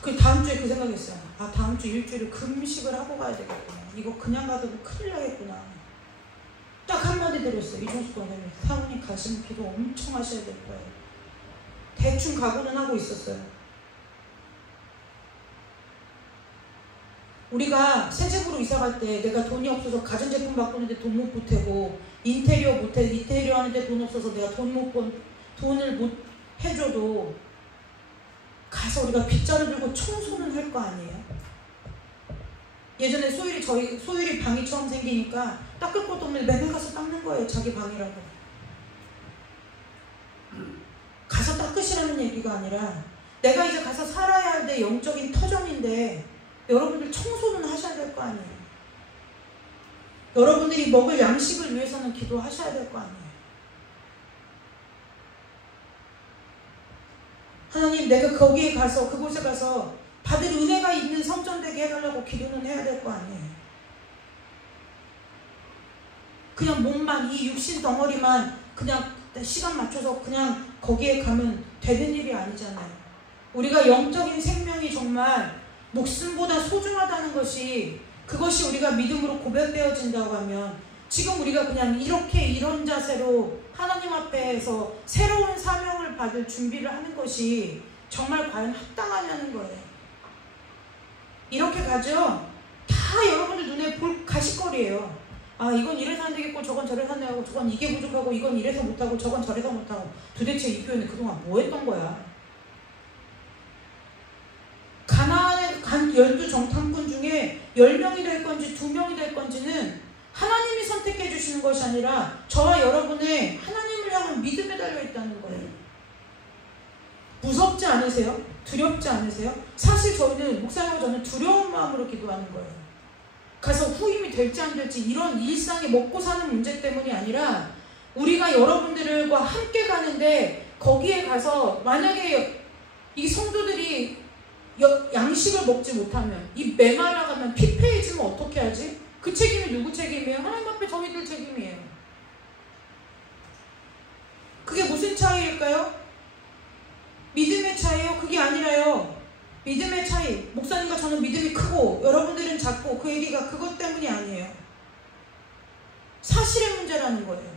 그 다음 주에 그 생각했어요. 다음 주 일주일을 금식을 하고 가야 되겠구나. 이거 그냥 가도 큰일 나겠구나. 딱 한마디 드렸어요. 이종수 권사님, 사모님 가시면 기도 엄청 하셔야 될 거예요. 대충 각오는 하고 있었어요. 우리가 새 집으로 이사갈 때 내가 돈이 없어서 가전제품 바꾸는데 돈 못 보태고 인테리어 하는데 돈 없어서 내가 돈을 못 해줘도 가서 우리가 빗자루 들고 청소는 할 거 아니에요? 예전에 소율이 방이 처음 생기니까 닦을 것도 없는데 맨날 가서 닦는 거예요. 자기 방이라고. 가서 닦으시라는 얘기가 아니라 내가 이제 가서 살아야 할 내 영적인 터전인데 여러분들 청소는 하셔야 될 거 아니에요. 여러분들이 먹을 양식을 위해서는 기도하셔야 될 거 아니에요. 하나님, 내가 그곳에 가서 받을 은혜가 있는 성전 되게 해달라고 기도는 해야 될 거 아니에요. 그냥 몸만, 이 육신 덩어리만 그냥 시간 맞춰서 그냥 거기에 가면 되는 일이 아니잖아요. 우리가 영적인 생명이 정말 목숨보다 소중하다는 것이, 그것이 우리가 믿음으로 고백되어진다고 하면, 지금 우리가 그냥 이렇게 이런 자세로 하나님 앞에서 새로운 사명을 받을 준비를 하는 것이 정말 과연 합당하냐는 거예요. 이렇게 가죠? 다 여러분들 눈에 볼 가시거리예요. 아, 이건 이래서 안 되겠고, 저건 저래서 안 되고, 저건 이게 부족하고, 이건 이래서 못하고, 저건 저래서 못하고. 도대체 이 교회는 그동안 뭐 했던 거야? 가나안에 간 12정탐꾼 중에 10명이 될 건지 2명이 될 건지는 하나님이 선택해 주시는 것이 아니라 저와 여러분의 하나님을 향한 믿음에 달려있다는 거예요. 무섭지 않으세요? 두렵지 않으세요? 사실 저희는, 목사님과 저는 두려운 마음으로 기도하는 거예요. 가서 후임이 될지 안 될지, 이런 일상의 먹고 사는 문제 때문이 아니라 우리가 여러분들과 함께 가는데, 거기에 가서 만약에 이 성도들이 양식을 먹지 못하면, 이 메말라가면, 피폐해지면 어떻게 하지? 그 책임이 누구 책임이에요? 하나님 앞에 저희들 책임이에요. 그게 무슨 차이일까요? 믿음의 차이요? 그게 아니라요. 믿음의 차이. 목사님과 저는 믿음이 크고 여러분들은 작고, 그 얘기가 그것 때문이 아니에요. 사실의 문제라는 거예요.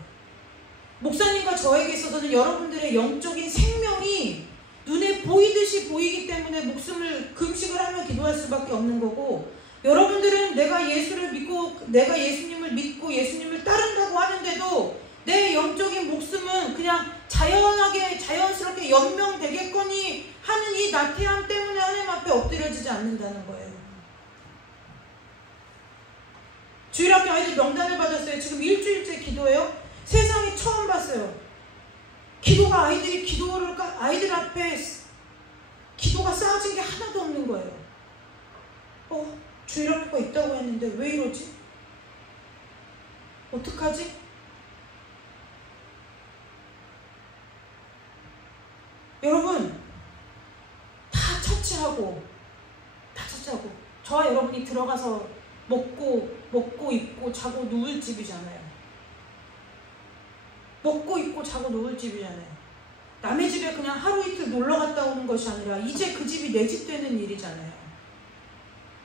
목사님과 저에게 있어서는 여러분들의 영적인 생명이 눈에 보이듯이 보이기 때문에 목숨을 금식을 하며 기도할 수밖에 없는 거고, 여러분들은 내가 예수를 믿고, 내가 예수님을 믿고 예수님을 따른다고 하는데도 내 영적인 목숨은 그냥 자연스럽게 연명되겠거니 하는 이 나태함 때문에 하나님 앞에 엎드려지지 않는다는 거예요. 주일학교 아이들 명단을 받았어요. 지금 일주일째 기도해요. 세상에 처음 봤어요. 기도가, 아이들 앞에 기도가 쌓아진 게 하나도 없는 거예요. 주일학교가 있다고 했는데 왜 이러지? 어떡하지? 여러분, 다 처치하고 저와 여러분이 들어가서 먹고 입고 자고 누울 집이잖아요. 먹고 입고 자고 누울 집이잖아요. 남의 집에 그냥 하루 이틀 놀러 갔다 오는 것이 아니라 이제 그 집이 내 집 되는 일이잖아요.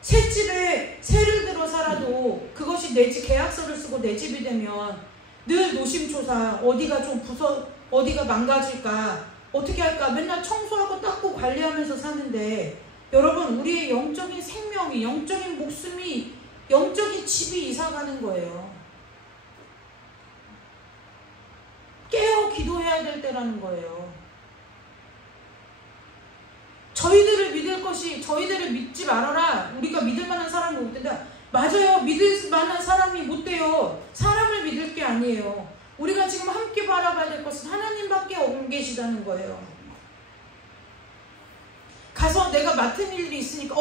새 집에 새를 들어 살아도 그것이 내 집, 계약서를 쓰고 내 집이 되면 늘 노심초사, 어디가 좀 어디가 망가질까, 어떻게 할까, 맨날 청소하고 닦고 관리하면서 사는데, 여러분, 우리의 영적인 생명이, 영적인 목숨이, 영적인 집이 이사가는 거예요. 깨어 기도해야 될 때라는 거예요. 저희들을 믿을 것이, 저희들을 믿지 말아라. 우리가 믿을 만한 사람이 못 된다. 맞아요. 믿을 만한 사람이 못 돼요. 사람을 믿을 게 아니에요. 우리가 지금 함께 바라봐야 될 것은 하나님밖에 안 계시다는 거예요. 가서 내가 맡은 일이 있으니까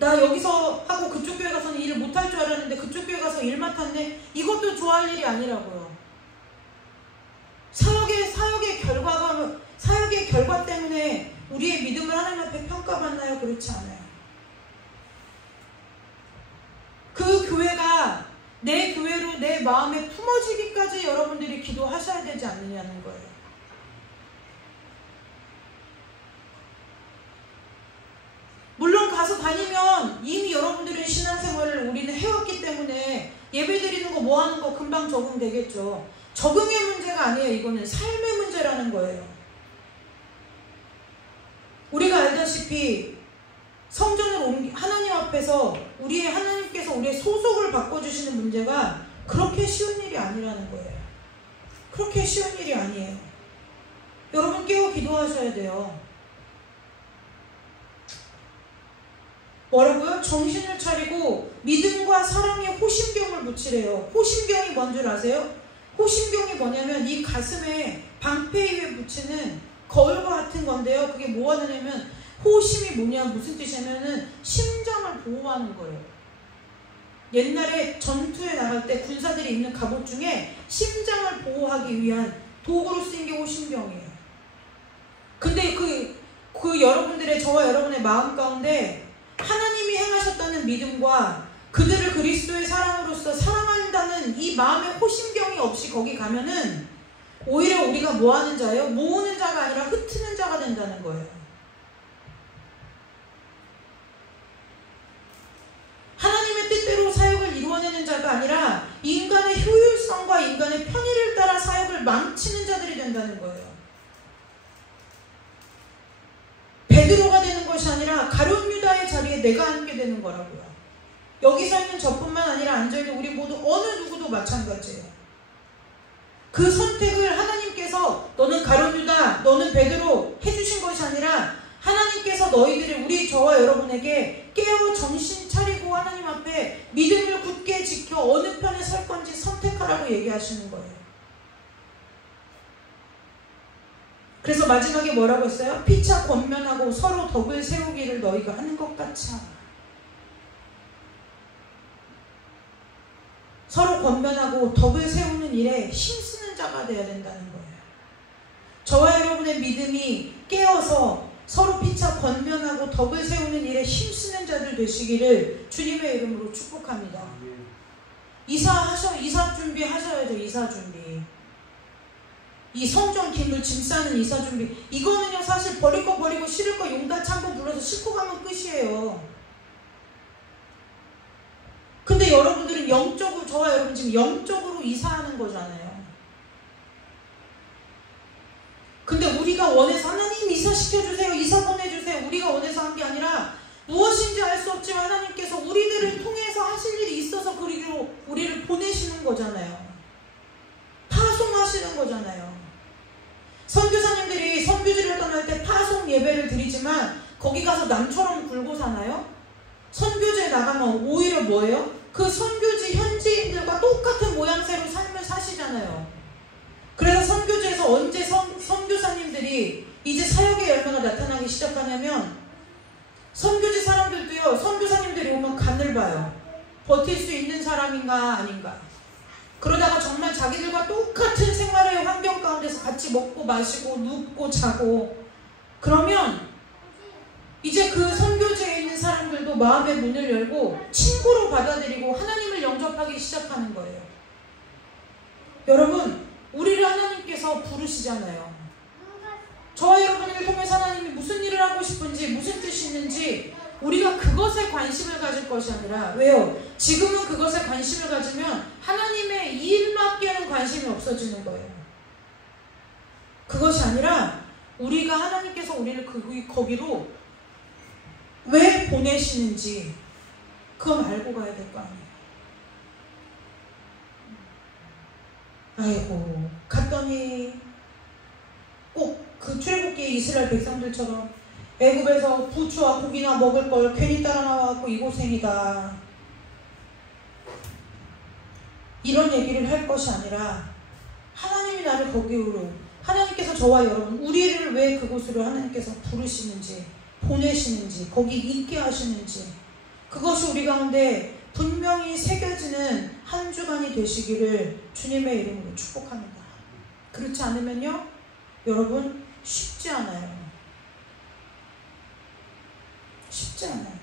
나 여기서 하고 그쪽 교회 가서는 일을 못할 줄 알았는데 그쪽 교회 가서 일 맡았네. 이것도 좋아할 일이 아니라고요. 사역의 결과 때문에 우리의 믿음을 하나님 앞에 평가받나요? 그렇지 않아요. 그 교회가 내 교회로 내 마음에 품어지기까지 여러분들이 기도하셔야 되지 않느냐는 거예요. 물론 가서 다니면 이미 여러분들의 신앙생활을 우리는 해왔기 때문에 예배드리는 거 뭐 하는 거 금방 적응되겠죠. 적응의 문제가 아니에요. 이거는 삶의 문제라는 거예요. 우리가 알다시피 성전을 하나님 앞에서 하나님께서 우리의 소속을 바꿔주시는 문제가 그렇게 쉬운 일이 아니라는 거예요. 그렇게 쉬운 일이 아니에요. 여러분 깨어 기도하셔야 돼요. 뭐라고요? 정신을 차리고 믿음과 사랑에 호심경을 붙이래요. 호심경이 뭔 줄 아세요? 호심경이 뭐냐면 이 가슴에 방패 위에 붙이는 거울과 같은 건데요. 그게 뭐 하느냐면, 호심이 뭐냐, 무슨 뜻이냐면은 심장을 보호하는 거예요. 옛날에 전투에 나갈 때 군사들이 입는 갑옷 중에 심장을 보호하기 위한 도구로 쓰인 게 호심경이에요. 근데 그 여러분들의, 저와 여러분의 마음 가운데 하나님이 행하셨다는 믿음과 그들을 그리스도의 사랑으로서 사랑한다는 이 마음의 호심경이 없이 거기 가면은 오히려 우리가 뭐 하는 자예요? 모으는 자가 아니라 흩트는 자가 된다는 거예요. 하나님의 뜻대로 사역을 이루어내는 자가 아니라 인간의 효율성과 인간의 편의를 따라 사역을 망치는 자들이 된다는 거예요. 베드로가 되는 것이 아니라 가룟 유다의 자리에 내가 앉게 되는 거라고요. 여기 서 있는 저뿐만 아니라 앉아있는 우리 모두 어느 누구도 마찬가지예요. 그 선택을 하나님께서 너는 가룟 유다, 너는 베드로 해주신 것이 아니라 하나님께서 너희들이 저와 여러분에게 깨어 정신 차리고 하나님 앞에 믿음을 굳게 지켜 어느 편에 설 건지 선택하라고 얘기하시는 거예요. 그래서 마지막에 뭐라고 했어요? 피차 권면하고 서로 덕을 세우기를 너희가 하는 것 같이 하라. 서로 권면하고 덕을 세우는 일에 힘쓰는 자가 되어야 된다는 거예요. 저와 여러분의 믿음이 깨어서 서로 피차 권면하고 덕을 세우는 일에 힘쓰는 자들 되시기를 주님의 이름으로 축복합니다. 이사 준비하셔야죠. 이사 준비. 이 성전 기물 짐 싸는 이사 준비. 이거는요 사실 버릴 거 버리고 실을 거 용다 참고 불러서 싣고 가면 끝이에요. 근데 여러분들은 영적으로, 저와 여러분 지금 영적으로 이사하는 거잖아요. 근데 우리가 원해서 하나님 이사시켜주세요, 이사 보내주세요, 우리가 원해서 한 게 아니라 무엇인지 알 수 없지만 하나님께서 우리들을 통해서 하실 일이 있어서 그리고 우리를 보내시는 거잖아요. 파송하시는 거잖아요. 선교사님들이 선교지를 떠날 때 파송 예배를 드리지만 거기 가서 남처럼 굴고 사나요? 선교지에 나가면 오히려 뭐예요? 그 선교지 현지인들과 똑같은 모양새로 삶을 사시잖아요. 그래서 선교지에서 언제 선교사님들이 이제 사역의 열매가 나타나기 시작하냐면 선교지 사람들도요, 선교사님들이 오면 간을 봐요. 버틸 수 있는 사람인가 아닌가. 그러다가 정말 자기들과 똑같은 생활의 환경 가운데서 같이 먹고 마시고 눕고 자고 그러면 이제 그 선교지에 있는 사람들도 마음의 문을 열고 친구로 받아들이고 하나님을 영접하기 시작하는 거예요. 여러분, 우리를 하나님께서 부르시잖아요. 저와 여러분을 통해서 하나님이 무슨 일을 하고 싶은지, 무슨 뜻이 있는지 우리가 그것에 관심을 가질 것이 아니라, 왜요? 지금은 그것에 관심을 가지면 하나님의 일밖에는 관심이 없어지는 거예요. 그것이 아니라 우리가 하나님께서 우리를 거기로 왜 보내시는지 그건 알고 가야 될 거 아니에요. 아이고, 갔더니 꼭 그 출애굽기에 이스라엘 백성들처럼 애굽에서 부추와 고기나 먹을 걸 괜히 따라 나와갖고 이 고생이다, 이런 얘기를 할 것이 아니라 하나님이 나를 거기로, 하나님께서 저와 여러분 우리를 왜 그곳으로 하나님께서 부르시는지, 보내시는지, 거기 있게 하시는지, 그것이 우리 가운데 분명히 새겨지는 한 주간이 되시기를 주님의 이름으로 축복합니다. 그렇지 않으면요 여러분 쉽지 않아요. 쉽지 않아요.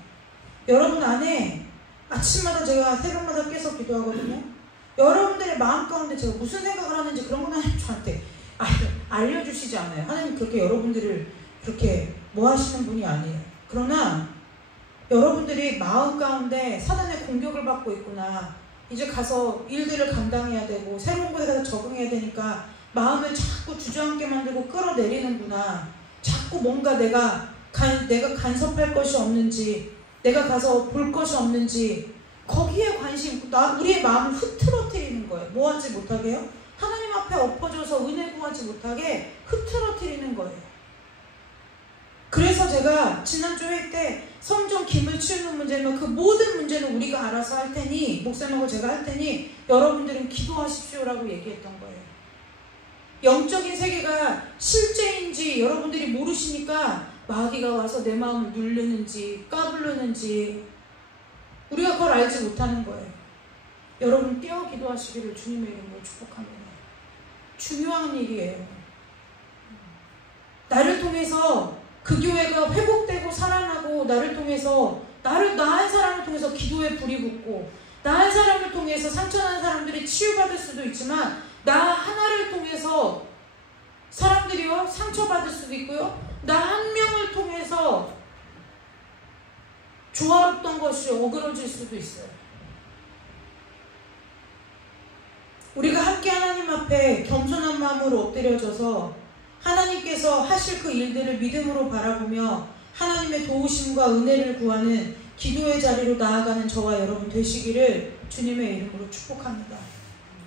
여러분 안에 아침마다 제가 새벽마다 깨서 기도하거든요. 여러분들의 마음 가운데 제가 무슨 생각을 하는지 그런 건 하나님 저한테 알려주시지 않아요. 하나님 그렇게 여러분들을 그렇게 뭐 하시는 분이 아니에요. 그러나 여러분들이 마음 가운데 사단의 공격을 받고 있구나, 이제 가서 일들을 감당해야 되고 새로운 곳에 가서 적응해야 되니까 마음을 자꾸 주저앉게 만들고 끌어내리는구나, 자꾸 뭔가 내가 간섭할 것이 없는지, 내가 가서 볼 것이 없는지 거기에 관심, 우리의 마음을 흐트러뜨리는 거예요. 뭐 하지 못하게요? 하나님 앞에 엎어져서 은혜 구하지 못하게 흐트러뜨리는 거예요. 그래서 제가 지난주 회의 때 성전 기물 치우는 문제면 그 모든 문제는 우리가 알아서 할 테니, 목사님하고 제가 할 테니 여러분들은 기도하십시오라고 얘기했던 거예요. 영적인 세계가 실제인지 여러분들이 모르시니까 마귀가 와서 내 마음을 누르는지 까부르는지 우리가 그걸 알지 못하는 거예요. 여러분 깨어 기도하시기를 주님의 이름으로 축복합니다. 중요한 일이에요. 나를 통해서 그 교회가 회복되고 살아나고, 나를 통해서 나 한 사람을 통해서 기도에 불이 붙고, 나 한 사람을 통해서 상처난 사람들이 치유받을 수도 있지만 나 하나를 통해서 사람들이요 상처받을 수도 있고요. 나 한 명을 통해서 조화롭던 것이 어그러질 수도 있어요. 우리가 함께 하나님 앞에 겸손한 마음으로 엎드려져서 하나님께서 하실 그 일들을 믿음으로 바라보며 하나님의 도우심과 은혜를 구하는 기도의 자리로 나아가는 저와 여러분 되시기를 주님의 이름으로 축복합니다.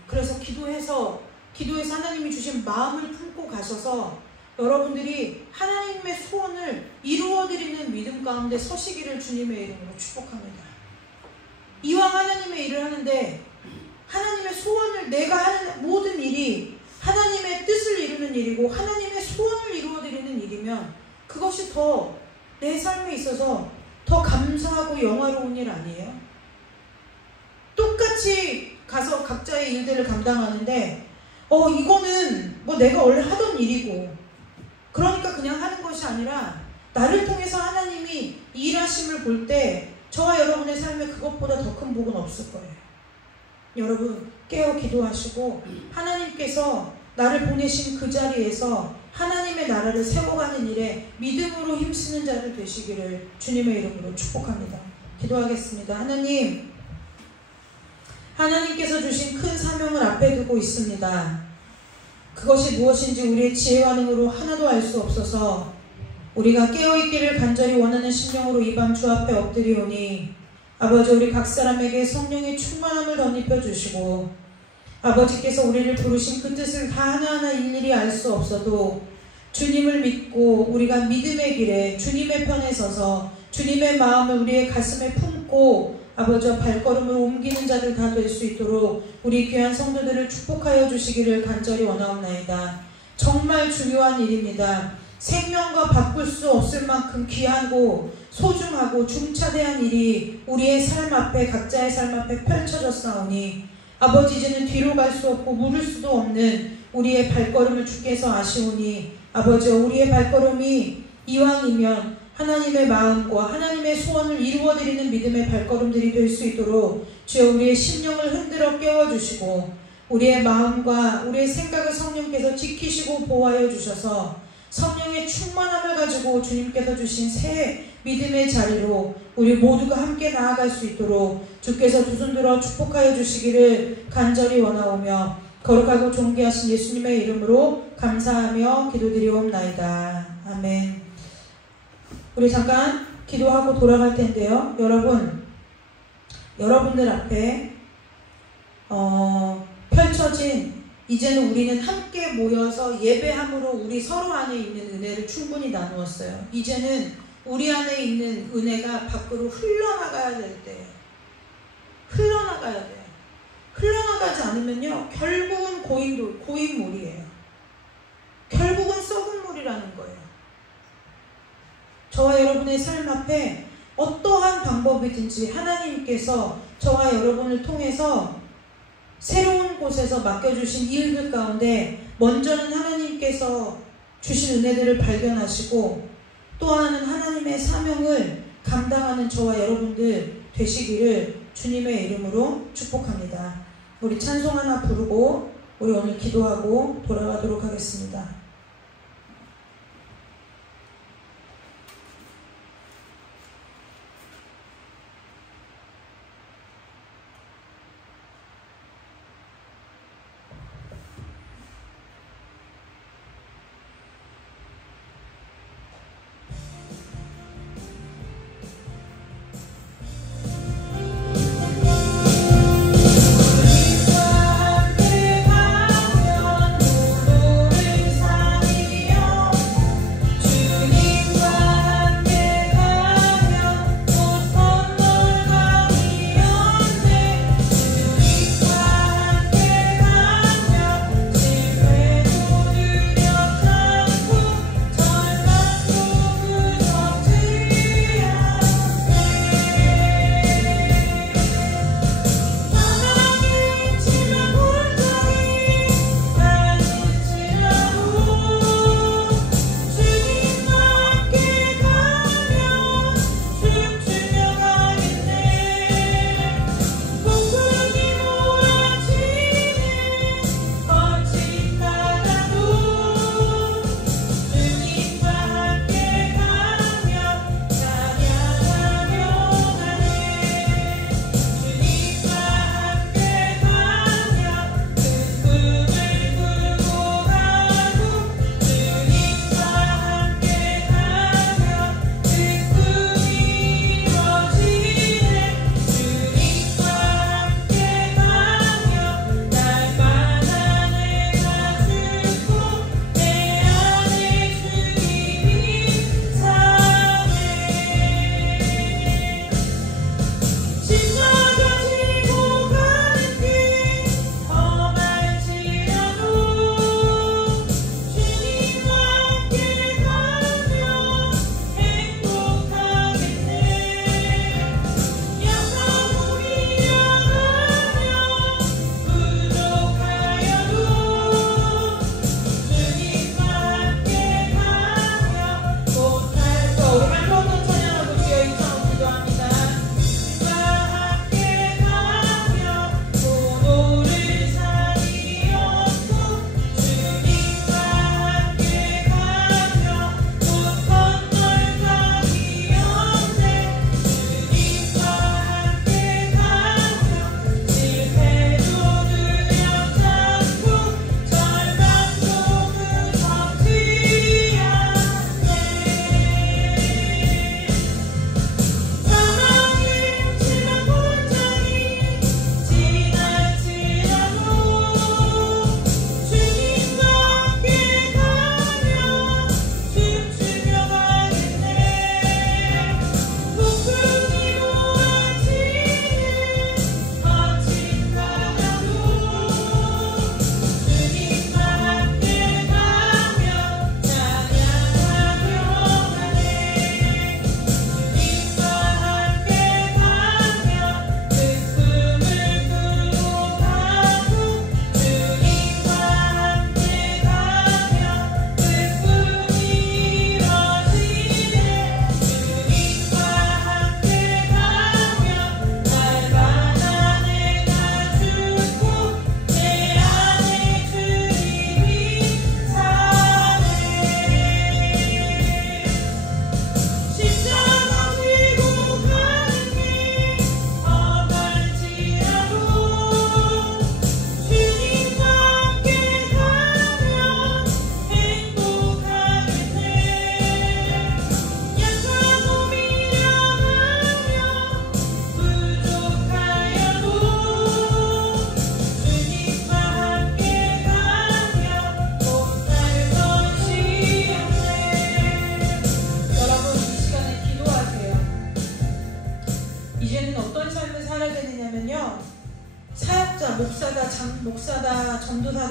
그래서 기도해서 하나님이 주신 마음을 품고 가셔서 여러분들이 하나님의 소원을 이루어드리는 믿음 가운데 서시기를 주님의 이름으로 축복합니다. 이왕 하나님의 일을 하는데 하나님의 소원을, 내가 하는 모든 일이 하나님의 뜻을 이루는 일이고 하나님의 소원을 이루어드리는 일이면 그것이 더 내 삶에 있어서 더 감사하고 영화로운 일 아니에요? 똑같이 가서 각자의 일들을 감당하는데 이거는 뭐 내가 원래 하던 일이고 그러니까 그냥 하는 것이 아니라 나를 통해서 하나님이 일하심을 볼 때 저와 여러분의 삶에 그것보다 더 큰 복은 없을 거예요. 여러분 깨어 기도하시고 하나님께서 나를 보내신 그 자리에서 하나님의 나라를 세워가는 일에 믿음으로 힘쓰는 자들 되시기를 주님의 이름으로 축복합니다. 기도하겠습니다. 하나님께서 주신 큰 사명을 앞에 두고 있습니다. 그것이 무엇인지 우리의 지혜와 능으로 하나도 알 수 없어서 우리가 깨어있기를 간절히 원하는 심령으로 이 밤 주 앞에 엎드리오니 아버지, 우리 각 사람에게 성령의 충만함을 덧입혀 주시고 아버지께서 우리를 부르신 그 뜻을 다 하나하나 일일이 알 수 없어도 주님을 믿고 우리가 믿음의 길에 주님의 편에 서서 주님의 마음을 우리의 가슴에 품고 아버지와 발걸음을 옮기는 자들 다 될 수 있도록 우리 귀한 성도들을 축복하여 주시기를 간절히 원하옵나이다. 정말 중요한 일입니다. 생명과 바꿀 수 없을 만큼 귀하고 소중하고 중차대한 일이 우리의 삶 앞에, 각자의 삶 앞에 펼쳐졌사오니 아버지, 이제는 뒤로 갈 수 없고 물을 수도 없는 우리의 발걸음을 주께서 아시오니 아버지, 우리의 발걸음이 이왕이면 하나님의 마음과 하나님의 소원을 이루어드리는 믿음의 발걸음들이 될 수 있도록 주여 우리의 심령을 흔들어 깨워주시고 우리의 마음과 우리의 생각을 성령께서 지키시고 보호하여 주셔서 성령의 충만함을 가지고 주님께서 주신 새 믿음의 자리로 우리 모두가 함께 나아갈 수 있도록 주께서 두 손 들어 축복하여 주시기를 간절히 원하오며 거룩하고 존귀하신 예수님의 이름으로 감사하며 기도드리옵나이다. 아멘. 우리 잠깐 기도하고 돌아갈 텐데요. 여러분들 앞에 펼쳐진 이제는 우리는 함께 모여서 예배함으로 우리 서로 안에 있는 은혜를 충분히 나누었어요. 이제는 우리 안에 있는 은혜가 밖으로 흘러나가야 될 때예요. 흘러나가야 돼요. 흘러나가지 않으면요, 결국은 고인물이에요. 결국은 썩은 물이라는 거예요. 저와 여러분의 삶 앞에 어떠한 방법이든지 하나님께서 저와 여러분을 통해서 새로운 곳에서 맡겨주신 일들 가운데 먼저는 하나님께서 주신 은혜들을 발견하시고 또 하나는 하나님의 사명을 감당하는 저와 여러분들 되시기를 주님의 이름으로 축복합니다. 우리 찬송 하나 부르고 우리 오늘 기도하고 돌아가도록 하겠습니다. 함께 가면 누구를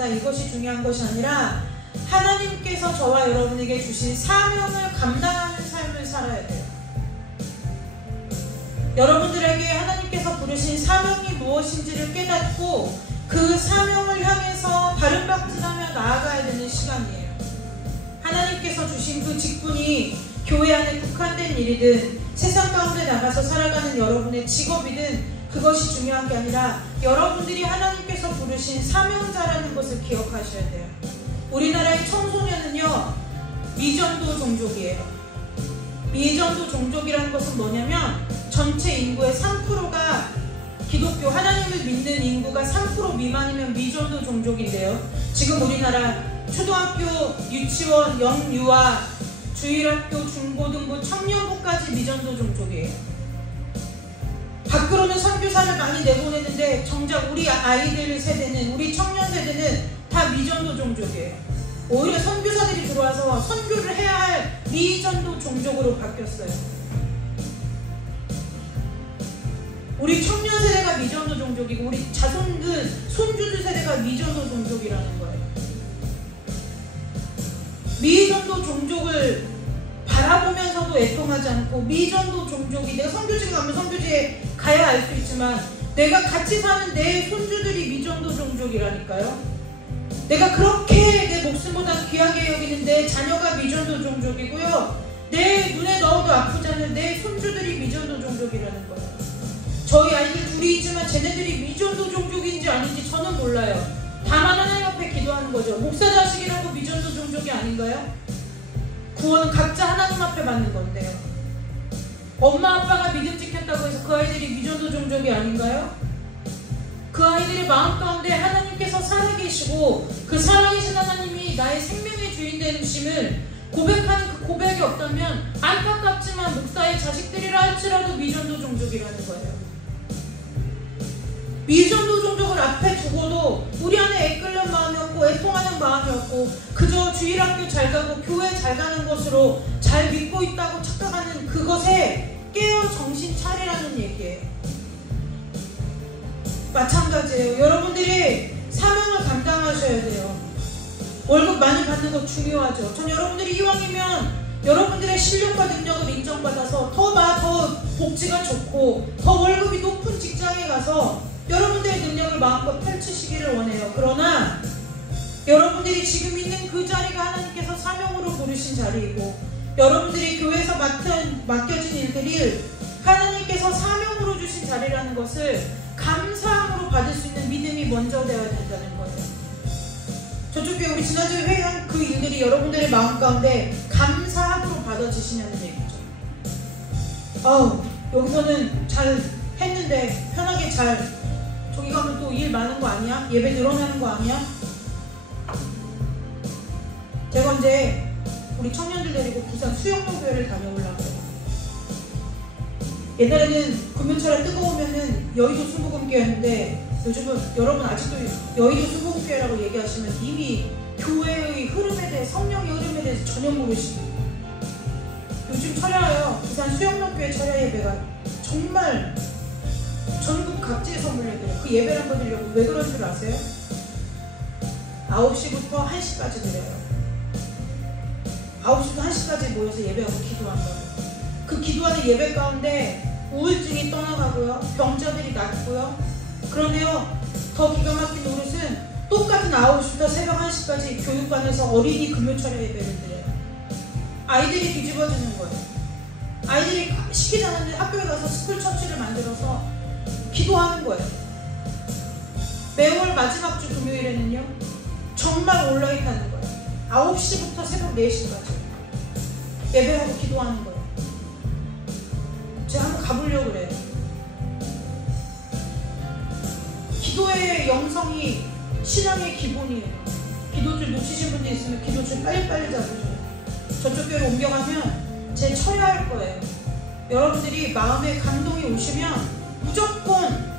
감당하다 이것이 중요한 것이 아니라 하나님께서 저와 여러분에게 주신 사명을 감당하는 삶을 살아야 돼요. 여러분들에게 하나님께서 부르신 사명이 무엇인지를 깨닫고 그 사명을 향해서 바른박진하며 나아가야 되는 시간이에요. 하나님께서 주신 그 직분이 교회 안에 국한된 일이든 세상 가운데 나가서 살아가는 여러분의 직업이든 그것이 중요한 게 아니라 여러분들이 하나님께서 부르신 사명자라는 것을 기억하셔야 돼요. 우리나라의 청소년은요, 미전도 종족이에요. 미전도 종족이라는 것은 뭐냐면 전체 인구의 3%가 기독교 하나님을 믿는 인구가 3% 미만이면 미전도 종족인데요. 지금 우리나라 초등학교, 유치원, 영유아, 주일학교, 중고등부, 청년부까지 미전도 종족이에요. 밖으로는 선교사를 많이 내보내는데 정작 우리 아이들 세대는, 우리 청년 세대는 다 미전도 종족이에요. 오히려 선교사들이 들어와서 선교를 해야 할 미전도 종족으로 바뀌었어요. 우리 청년 세대가 미전도 종족이고 우리 자손들, 손주들 세대가 미전도 종족이라는 거예요. 미전도 종족을 바라보면서도 애통하지 않고, 미전도 종족이, 내가 선교지 가면 선교지에 가야 알 수 있지만 내가 같이 사는 내 손주들이 미전도 종족이라니까요. 내가 그렇게 내 목숨보다 귀하게 여기는 내 자녀가 미전도 종족이고요, 내 눈에 넣어도 아프지 않은 내 손주들이 미전도 종족이라는 거예요. 저희 아이들 둘이 있지만 쟤네들이 미전도 종족인지 아닌지 저는 몰라요. 다만 하나님 앞에 기도하는 거죠. 목사 자식이라고 미전도 종족이 아닌가요? 구원은 각자 하나님 앞에 받는 건데요. 엄마 아빠가 믿음 지켰다고 해서 그 아이들이 미전도 종족이 아닌가요? 그 아이들의 마음 가운데 하나님께서 살아계시고 그 살아계신 하나님이 나의 생명의 주인 되심을 고백하는 그 고백이 없다면 안타깝지만 목사의 자식들이라 할지라도 미전도 종족이라는 거예요. 미전도 종족을 앞에 두고도 우리 안에 애끓는 마음이 없고 애통하는 마음이 없고 그저 주일학교 잘 가고 교회 잘 가는 것으로 잘 믿고 있다고 착각하는 그것에 깨어 정신 차리라는 얘기예요. 마찬가지예요. 여러분들이 사명을 감당하셔야 돼요. 월급 많이 받는 거 중요하죠. 전 여러분들이 이왕이면 여러분들의 실력과 능력을 인정받아서 더 복지가 좋고 더 월급이 높은 직장에 가서 여러분들의 능력을 마음껏 펼치시기를 원해요. 그러나 여러분들이 지금 있는 그 자리가 하나님께서 사명으로 부르신 자리이고 여러분들이 교회에서 맡겨진 일들이 하나님께서 사명으로 주신 자리라는 것을 감사함으로 받을 수 있는 믿음이 먼저 되어야 된다는 거예요. 저쪽 교회 우리 지난주에 회의한 그 일들이 여러분들의 마음 가운데 감사함으로 받아지시냐는 얘기죠. 여기서는 잘 했는데 편하게 잘 저기 가면 또 일 많은 거 아니야? 예배 늘어나는 거 아니야? 제가 이제 우리 청년들 데리고 부산 수영농교회를 다녀오려고 해요. 옛날에는 금요철에 뜨거우면은 여의도 순복음교회였는데 요즘은 여러분 아직도 여의도 순복음교회라고 얘기하시면 이미 교회의 흐름에 대해, 성령의 흐름에 대해서 전혀 모르시고 요즘 철야요, 부산 수영농교회 철야 예배가 정말 전국 각지에서 몰려들어요. 그 예배를 한번 드리려고. 왜 그런 줄 아세요? 9시부터 1시까지 드려요. 9시부터 1시까지 모여서 예배하고 기도한다고. 그 기도하는 예배 가운데 우울증이 떠나가고요, 병자들이 낫고요. 그런데요, 더 기가 막힌 노릇은 똑같은 9시부터 새벽 1시까지 교육관에서 어린이 금요철야 예배를 드려요. 아이들이 뒤집어지는 거예요. 아이들이 시키지 않는데 학교에 가서 스쿨처치를 만들어서 기도하는 거예요. 매월 마지막 주 금요일에는요 정말 온라인하는 거예요. 9시부터 새벽 4시까지 예배하고 기도하는 거예요. 제가 한번 가보려고 그래요. 기도의 영성이 신앙의 기본이에요. 기도줄 놓치신 분들 있으면 기도줄 빨리빨리 잡으셔요. 저쪽 교회로 옮겨가면 제 철야할 거예요. 여러분들이 마음에 감동이 오시면 무조건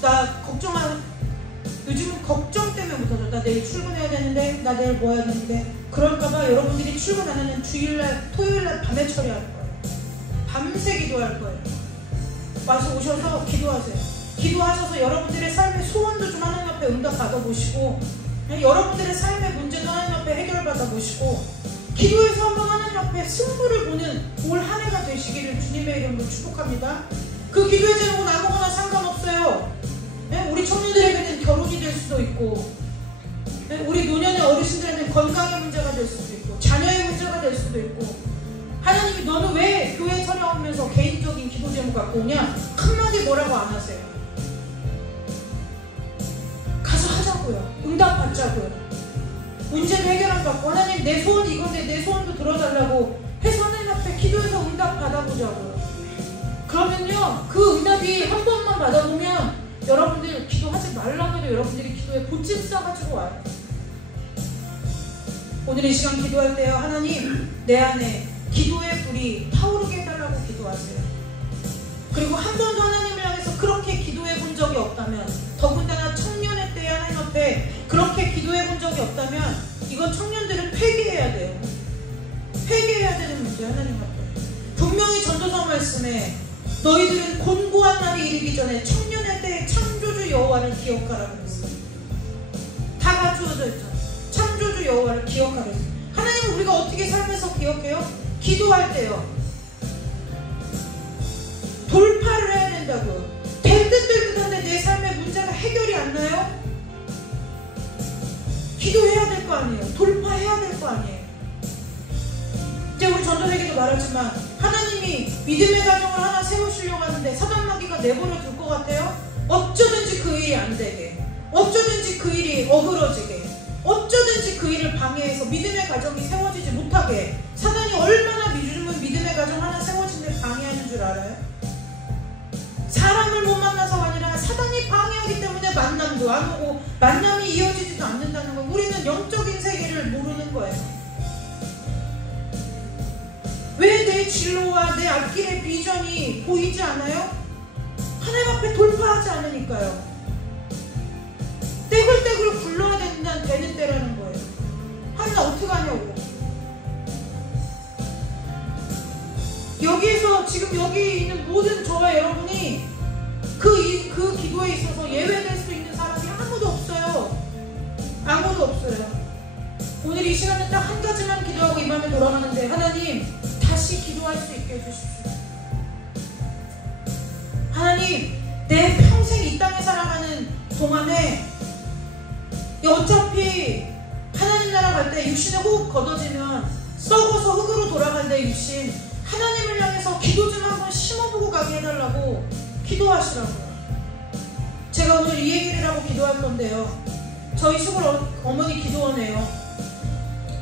나 걱정하는, 요즘은 걱정 때문에 못하죠. 나 내일 출근해야 되는데, 나 내일 뭐 해야 되는데, 그럴까봐 여러분들이 출근 안 하는 주일날, 토요일날 밤에 처리할 거예요. 밤새 기도할 거예요. 와서 오셔서 기도하세요. 기도하셔서 여러분들의 삶의 소원도 좀 하나님 앞에 응답 받아보시고, 여러분들의 삶의 문제도 하나님 앞에 해결받아 보시고, 기도에서 한번 하나님 앞에 승부를 보는 올 한 해가 되시기를 주님의 이름으로 축복합니다. 그 기도의 제목은 아무거나 상관없어요. 우리 청년들에게는 결혼이 될 수도 있고, 우리 노년의 어르신들에게는 건강의 문제가 될 수도 있고, 자녀의 문제가 될 수도 있고, 하나님이 너는 왜 교회 촬영하면서 개인적인 기도 제목 갖고 오냐? 한마디 뭐라고 안 하세요. 가서 하자고요. 응답 받자고요. 문제를 해결 안 받고, 하나님 내 소원이 이건데 내 소원도 들어달라고 해서 하나님 앞에 기도해서 응답 받아보자고요. 그러면요, 그 응답이 한 번만 받아보면 여러분들 기도하지 말라고 해도 여러분들이 기도에 보찜 싸가지고 와요. 오늘 이 시간 기도할 때요, 하나님 내 안에 기도의 불이 타오르게 해달라고 기도하세요. 그리고 한 번도 하나님을 향해서 그렇게 기도해 본 적이 없다면, 더군다나 청년의 때에 하나님 앞에 그렇게 기도해 본 적이 없다면, 이건 청년들은 회개해야 돼요. 회개해야 되는 문제. 하나님 앞에 분명히 전도서 말씀에 너희들은 곤고한 날이 이르기 전에 청년의 때에 창조주 여호와를 기억하라고 그랬어요. 다 갖추어져 있죠. 창조주 여호와를 기억하라 했어요. 하나님은 우리가 어떻게 삶에서 기억해요? 기도할 때요, 돌파를 해야 된다고요. 될 듯 될 듯한데 내 삶의 문제가 해결이 안 나요? 기도해야 될 거 아니에요. 돌파해야 될 거 아니에요. 이제 우리 전도회에도 말하지만, 하나님이 믿음의 가정을 하나 세우시려고 하는데 사단마귀가 내버려 둘 것 같아요? 어쩌든지 그 일이 안 되게, 어쩌든지 그 일이 어그러지게, 어쩌든지 그 일을 방해해서 믿음의 가정이 세워지지 못하게, 사단이 얼마나 믿음의 가정 하나 세워지는데 방해하는 줄 알아요? 사람을 못 만나서가 아니라 사단이 방해하기 때문에 만남도 안 오고 만남이 이어지지도 않는다는 거. 우리는 영적인 세계를 모르는 거예요. 왜 내 진로와 내 앞길의 비전이 보이지 않아요? 하나님 앞에 돌파하지 않으니까요. 떼굴떼굴 굴러야 되는 때라는 거예요. 하나님 어떻게 하냐고. 여기에서 지금 여기 있는 모든 저와 여러분이 그 기도에 있어서 예외될 수 있는 사람이 아무도 없어요. 아무도 없어요. 오늘 이 시간에 딱 한 가지만 기도하고 이 밤에 돌아가는데, 하나님 다시 기도할 수 있게 해주십시오. 하나님 내 평생 이 땅에 살아가는 동안에 어차피 하나님 나라 갈 때 육신의 호흡 걷어지면 썩어서 흙으로 돌아갈 때 육신, 하나님을 향해서 기도 좀 한번 심어보고 가게 해달라고 기도하시라고요. 제가 오늘 이 얘기를 하고 기도할 건데요, 저희 시골 어머니 기도원이에요.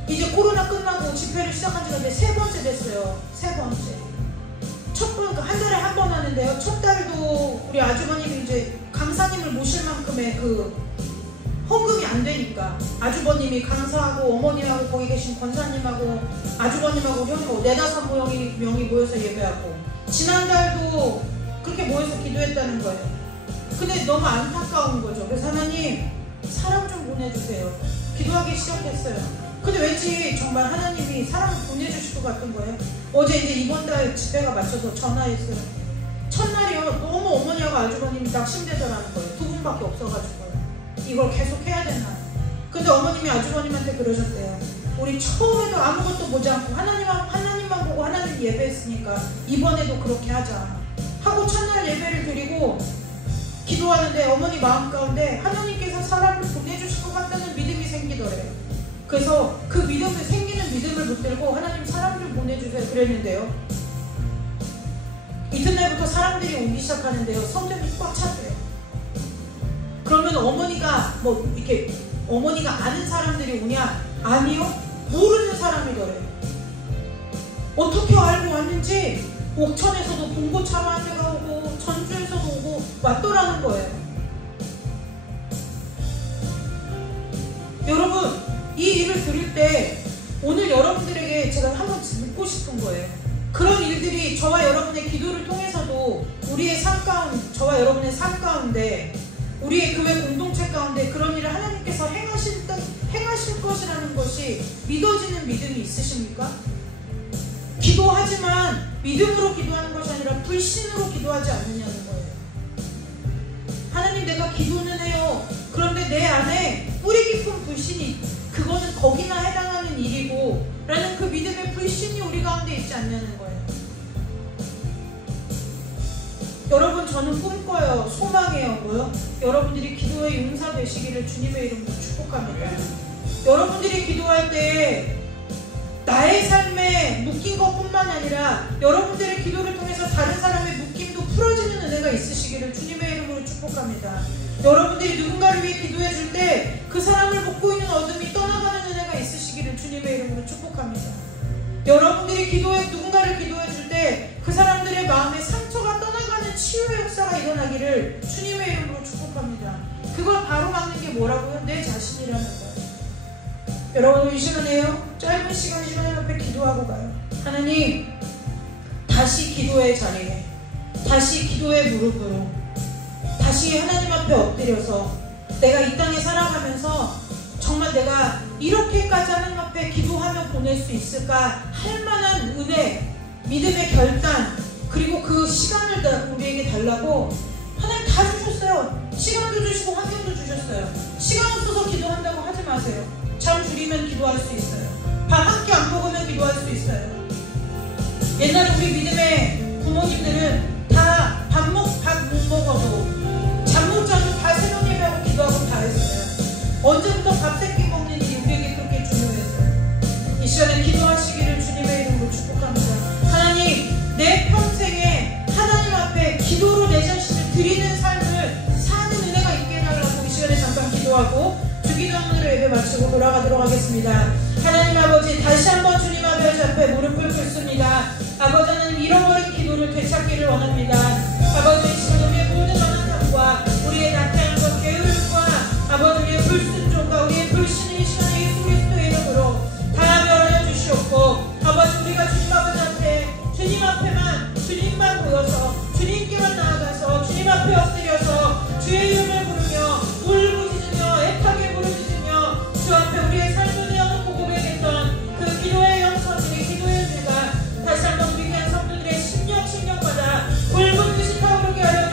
이제 코로나 끝나고 집회를 시작한 지가 이제 3번째 됐어요. 3번째. 첫 번, 한 달에 한 번 하는데요, 첫 달도 우리 아주버님이 이제 강사님을 모실 만큼의 그 헌금이 안 되니까 아주버님이 강사하고 어머니하고 거기 계신 권사님하고 아주버님하고 형이고 4-5명이 모여서 예배하고, 지난달도 그렇게 모여서 기도했다는 거예요. 근데 너무 안타까운 거죠. 그래서 하나님 사람 좀 보내주세요. 기도하기 시작했어요. 근데 왠지 정말 하나님이 사람을 보내주실 것 같은 거예요. 어제 이제 이번 달 집회가 맞춰서 전화했어요. 첫날이요, 너무 어머니하고 아주버님이 낙심되더라는 거예요. 2분밖에 없어가지고요. 이걸 계속 해야 되나. 근데 어머님이 아주버님한테 그러셨대요. 우리 처음에도 아무것도 보지 않고 하나님만 보고 하나님 예배했으니까 이번에도 그렇게 하자 하고 첫날 예배를 드리고 기도하는데, 어머니 마음 가운데 하나님께서 사람을 보내주실 것 같다는 믿음이 생기더래요. 그래서 그 믿음을, 생기는 믿음을 붙들고 하나님 사람 좀 보내주세요 그랬는데요, 이튿날부터 사람들이 오기 시작하는데요, 성전이 꽉 찼대요. 그러면 어머니가 뭐 이렇게 어머니가 아는 사람들이 오냐? 아니요, 모르는 사람이더래요. 어떻게 알고 왔는지 옥천에서도 봉고차로 한 대가 오고 전주에서도 오고 왔더라는 거예요. 여러분, 이 일을 들을 때 오늘 여러분들에게 제가 한번 묻고 싶은 거예요. 그런 일들이 저와 여러분의 기도를 통해서도 우리의 삶 가운데, 저와 여러분의 삶 가운데, 우리의 교회 공동체 가운데 그런 일을 하나님께서 행하실 것이라는 것이 믿어지는 믿음이 있으십니까? 기도하지만 믿음으로 기도하는 것이 아니라 불신으로 기도하지 않느냐는 거예요. 하나님 내가 기도는 해요. 그런데 내 안에 뿌리 깊은 불신이 그거는 거기나 해당하는 일이고 라는 그 믿음의 불신이 우리 가운데 있지 않냐는 거예요. 여러분 저는 꿈꿔요. 소망해요. 뭐요? 여러분들이 기도에 용사되시기를 주님의 이름으로 축복합니다. 여러분들이 기도할 때 나의 삶에 묶인 것뿐만 아니라 여러분들의 기도를 통해서 다른 사람의 묶임도 풀어지는 은혜가 있으시기를 주님의 이름으로 축복합니다. 여러분들이 누군가를 위해 기도해 줄 때 그 사람을 묶고 있는 어둠이 떠나가는 은혜가 있으시기를 주님의 이름으로 축복합니다. 여러분들이 누군가를 기도해 줄 때 그 사람들의 마음에 상처가 떠나가는 치유의 역사가 일어나기를 주님의 이름으로 축복합니다. 그걸 바로 막는 게 뭐라고요? 내 자신이라는 거예요. 여러분 이 시간에요. 짧은 시간 앞에 기도하고 가요. 하나님 다시 기도의 자리에 다시 기도의 무릎으로 다시 하나님 앞에 엎드려서 내가 이 땅에 살아가면서 정말 내가 이렇게까지 하나님 앞에 기도하며 보낼 수 있을까 할 만한 은혜, 믿음의 결단, 그리고 그 시간을 우리에게 달라고 하나님 다 주셨어요. 시간도 주시고 환경도 주셨어요. 시간 없어서 기도한다고 하지 마세요. 잠 줄이면 기도할 수 있어요. 밥 한 끼 안 먹으면 기도할 수 있어요. 옛날에 우리 믿음의 부모님들은 다 밥 못 먹어도 잠 못 자도 다 새벽 예배하고 기도하고 다 했어요. 언제부터 밥 세 끼 먹는 일이 우리에게 그렇게 중요했어요. 이 시간에 기도하시기를 주님의 이름으로 축복합니다. 하나님 내 평생에 하나님 앞에 기도로 내 자신을 드리는 삶을 사는 은혜가 있게 해달라고 이 시간에 잠깐 기도하고 주기도문으로 예배 마치고 돌아가도록 하겠습니다. 하나님 아버지 다시 한번 주님 앞에 무릎을 꿇습니다. 아버지 하나님 잃어버린 기도를 되찾기를 원합니다. 아버지 이 시간 우리의 모든 원한함과 우리의 나태한 것 게으름과 아버지 우리의 불순종과 우리의 불신을 이 시간에 예수 그리스도의 이름으로 다 멸하여 주시옵고 아버지 우리가 주님 아버지 앞에 주님 앞에만 주님만 보여서 주님께만 나아가서 주님 앞에 엎드려서 주의 이름을 부르며 울부짖으며 애타게 부르짖으며 주 앞에 우리의 삶을 내어놓고 고백했던 그 기도의 영성들이 기도의 은혜가 다시 한번 우리 교회 성도들의 심령마다 붉은 빛이 타오르게 하여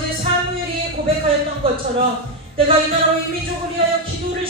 아버지 사무엘이 고백하였던 것처럼 내가 이 나라와 이 민족을 위하여 기도를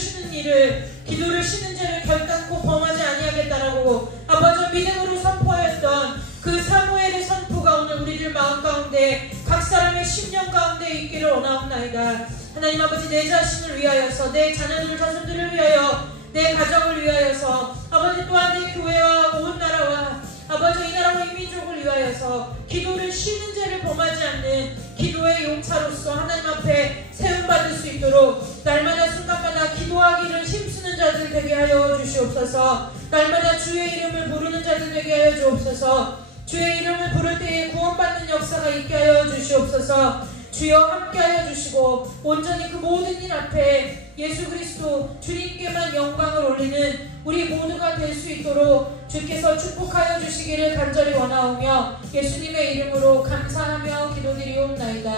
쉬는 죄를 결단코 범하지 아니하겠다라고 아버지 믿음으로 선포하였던 그 사무엘의 선포가 오늘 우리들 마음 가운데 각 사람의 심령 가운데 있기를 원하옵나이다. 하나님 아버지 내 자신을 위하여서 내 자녀들 자손들을 위하여 내 가정을 위하여서 아버지 또한 내 교회와 온 나라와 아버지 이 나라와 이 민족을 위하여서 기도를 쉬는 죄를 범하지 않는 기도의 용차로서 하나님 앞에 세움받을 수 있도록 날마다 순간마다 기도하기를 힘쓰는 자들 되게 하여 주시옵소서. 날마다 주의 이름을 부르는 자들 되게 하여 주옵소서. 주의 이름을 부를 때에 구원받는 역사가 있게 하여 주시옵소서. 주여 함께하여 주시고 온전히 그 모든 일 앞에 예수 그리스도 주님께만 영광을 올리는 우리 모두가 될 수 있도록 주께서 축복하여 주시기를 간절히 원하오며 예수님의 이름으로 감사하며 기도드리옵나이다.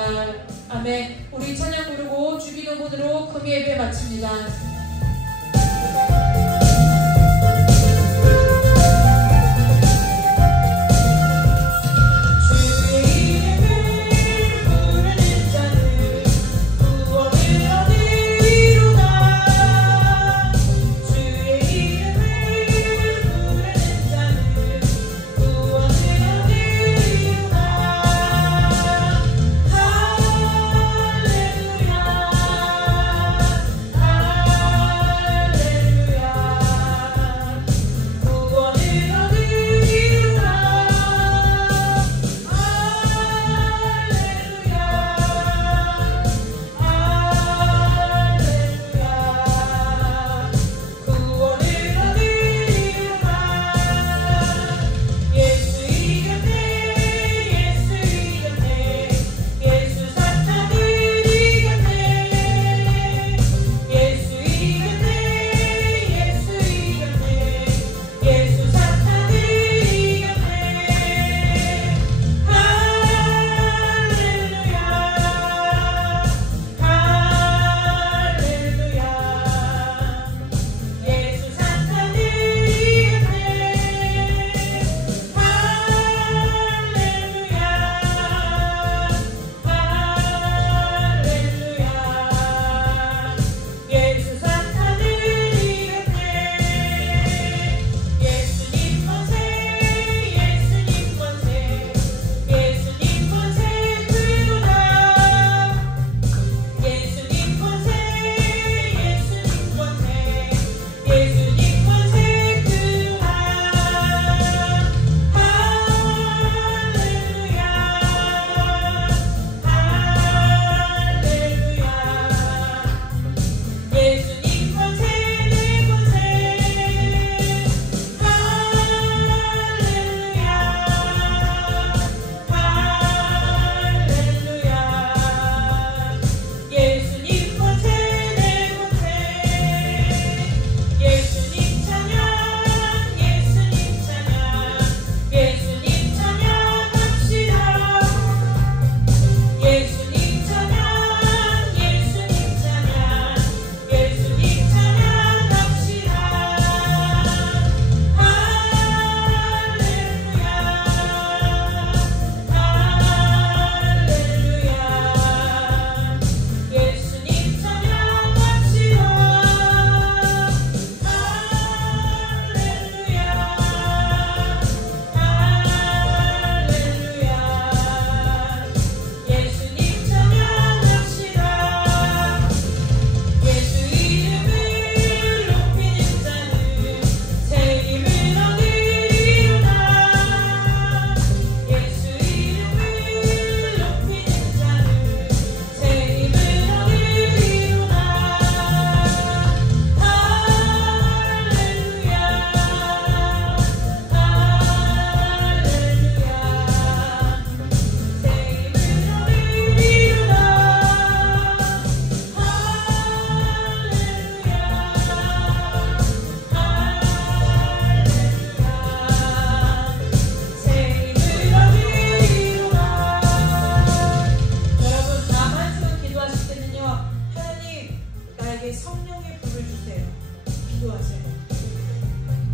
아멘. 우리 찬양 부르고 주기도문으로 금요 예배 마칩니다.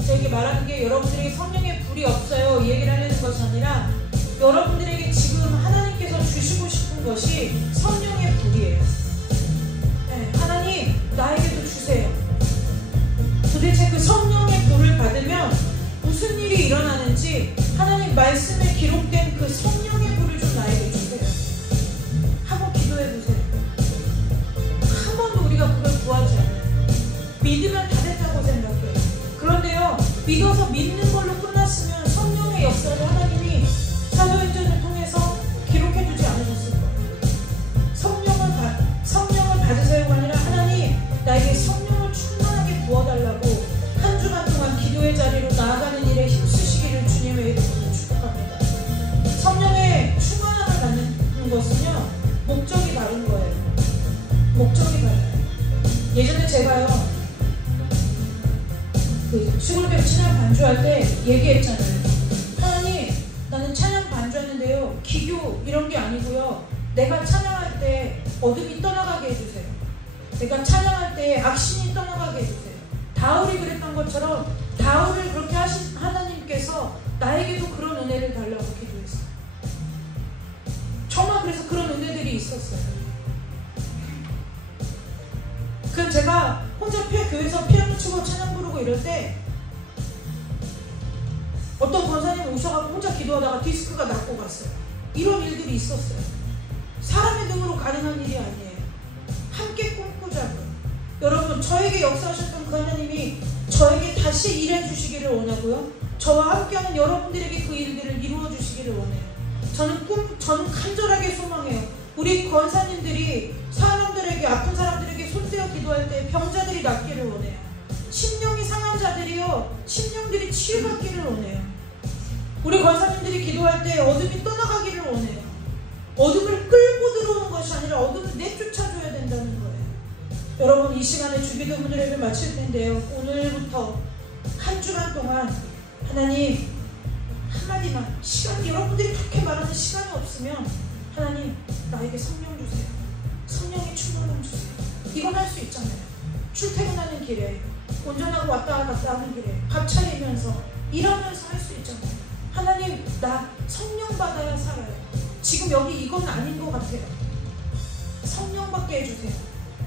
저에게 말하는 게 여러분들에게 성령의 불이 없어요 이 얘기를 하려는 것이 아니라 여러분들에게 지금 하나님께서 주시고 싶은 것이 성령의 불이에요. 네, 하나님 나에게도 주세요. 도대체 그 성령의 불을 받으면 무슨 일이 일어나는지 하나님 말씀에 기록된 그 성령의 불을 좀 나에게 주세요. 한번 기도해 보세요. 한 번도 우리가 그걸 구하지 않아요. 믿으면 다 됐다고 생각해요. 그런데요, 믿어서 믿는 걸로 끝났으면 성령의 역사를 하나님이 사도행전을 통해서 기록해 주지 않으셨을 거예요. 성령을 받으세요가 아니라 하나님 나에게 성령을 충만하게 부어달라고 한 주간 동안 기도의 자리로 나아가는 일에 힘쓰시기를 주님의 이름으로 축복합니다. 성령의 충만함을 받는 것은요, 목적이 다른 거예요. 목적이 달라요. 예전에 제가요, 시골교회 찬양 반주할 때 얘기했잖아요. 하나님, 나는 찬양 반주하는데요, 기교 이런 게 아니고요, 내가 찬양할 때 어둠이 떠나가게 해주세요. 내가 찬양할 때 악신이 떠나가게 해주세요. 다울이 그랬던 것처럼 다울을 그렇게 하신 하나님께서 나에게도 그런 은혜를 달라고 기도했어요. 정말 그래서 그런 은혜들이 있었어요. 그럼 제가 혼자 교회에서 피아노 치고 찬양 부르고 이럴 때 어떤 권사님 오셔가지고 혼자 기도하다가 디스크가 났고 갔어요. 이런 일들이 있었어요. 사람의 능으로 가능한 일이 아니에요. 함께 꿈꾸자고요. 여러분, 저에게 역사하셨던 그 하나님이 저에게 다시 일해주시기를 원하고요, 저와 함께하는 여러분들에게 그 일들을 이루어주시기를 원해요. 저는 간절하게 소망해요. 우리 권사님들이 사람들에게, 아픈 사람들에게 손대어 기도할 때 병자들이 낫기를 원해요. 심령이 상한 자들이요, 심령들이 치유받기를 원해요. 우리 권사님들이 기도할 때 어둠이 떠나가기를 원해요. 어둠을 끌고 들어오는 것이 아니라 어둠을 내쫓아줘야 된다는 거예요. 여러분, 이 시간에 주기도 문을 마칠 텐데요, 오늘부터 한 주간 동안 하나님 한마디만, 시간이 여러분들이 그렇게 말하는 시간이 없으면 하나님 나에게 성령 주세요. 성령의 충만함 주세요. 이건 할 수 있잖아요. 출퇴근하는 길에, 운전하고 왔다 갔다 하는 길에, 밥 차리면서, 일하면서 할 수 있잖아요. 하나님, 나 성령 받아야 살아요. 지금 여기 이건 아닌 것 같아요. 성령 받게 해주세요.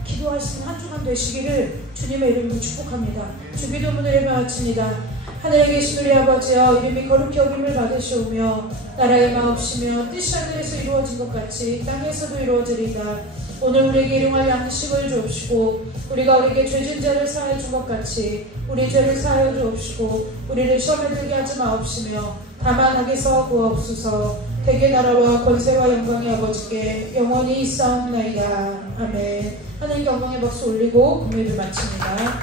기도할 수 있는 한 주간 되시기를 주님의 이름으로 축복합니다. 주기도 문을 마칩니다. 하늘에 계신 우리 아버지여, 이름이 거룩히 여김을 받으시오며 나라의 마옵시며 뜻이 하늘에서 이루어진 것 같이 땅에서도 이루어지리다. 오늘 우리에게 일용할 양식을 주옵시고 우리가 우리에게 죄진 자를 사하여 준 것 같이 우리 죄를 사하여 주옵시고 우리를 시험에 들게 하지 마옵시며 다만 악에서 구하옵소서. 대개 나라와 권세와 영광이 아버지께 영원히 있사옵나이다. 아멘. 하나님께 영광의 박수 올리고 금요일을 마칩니다.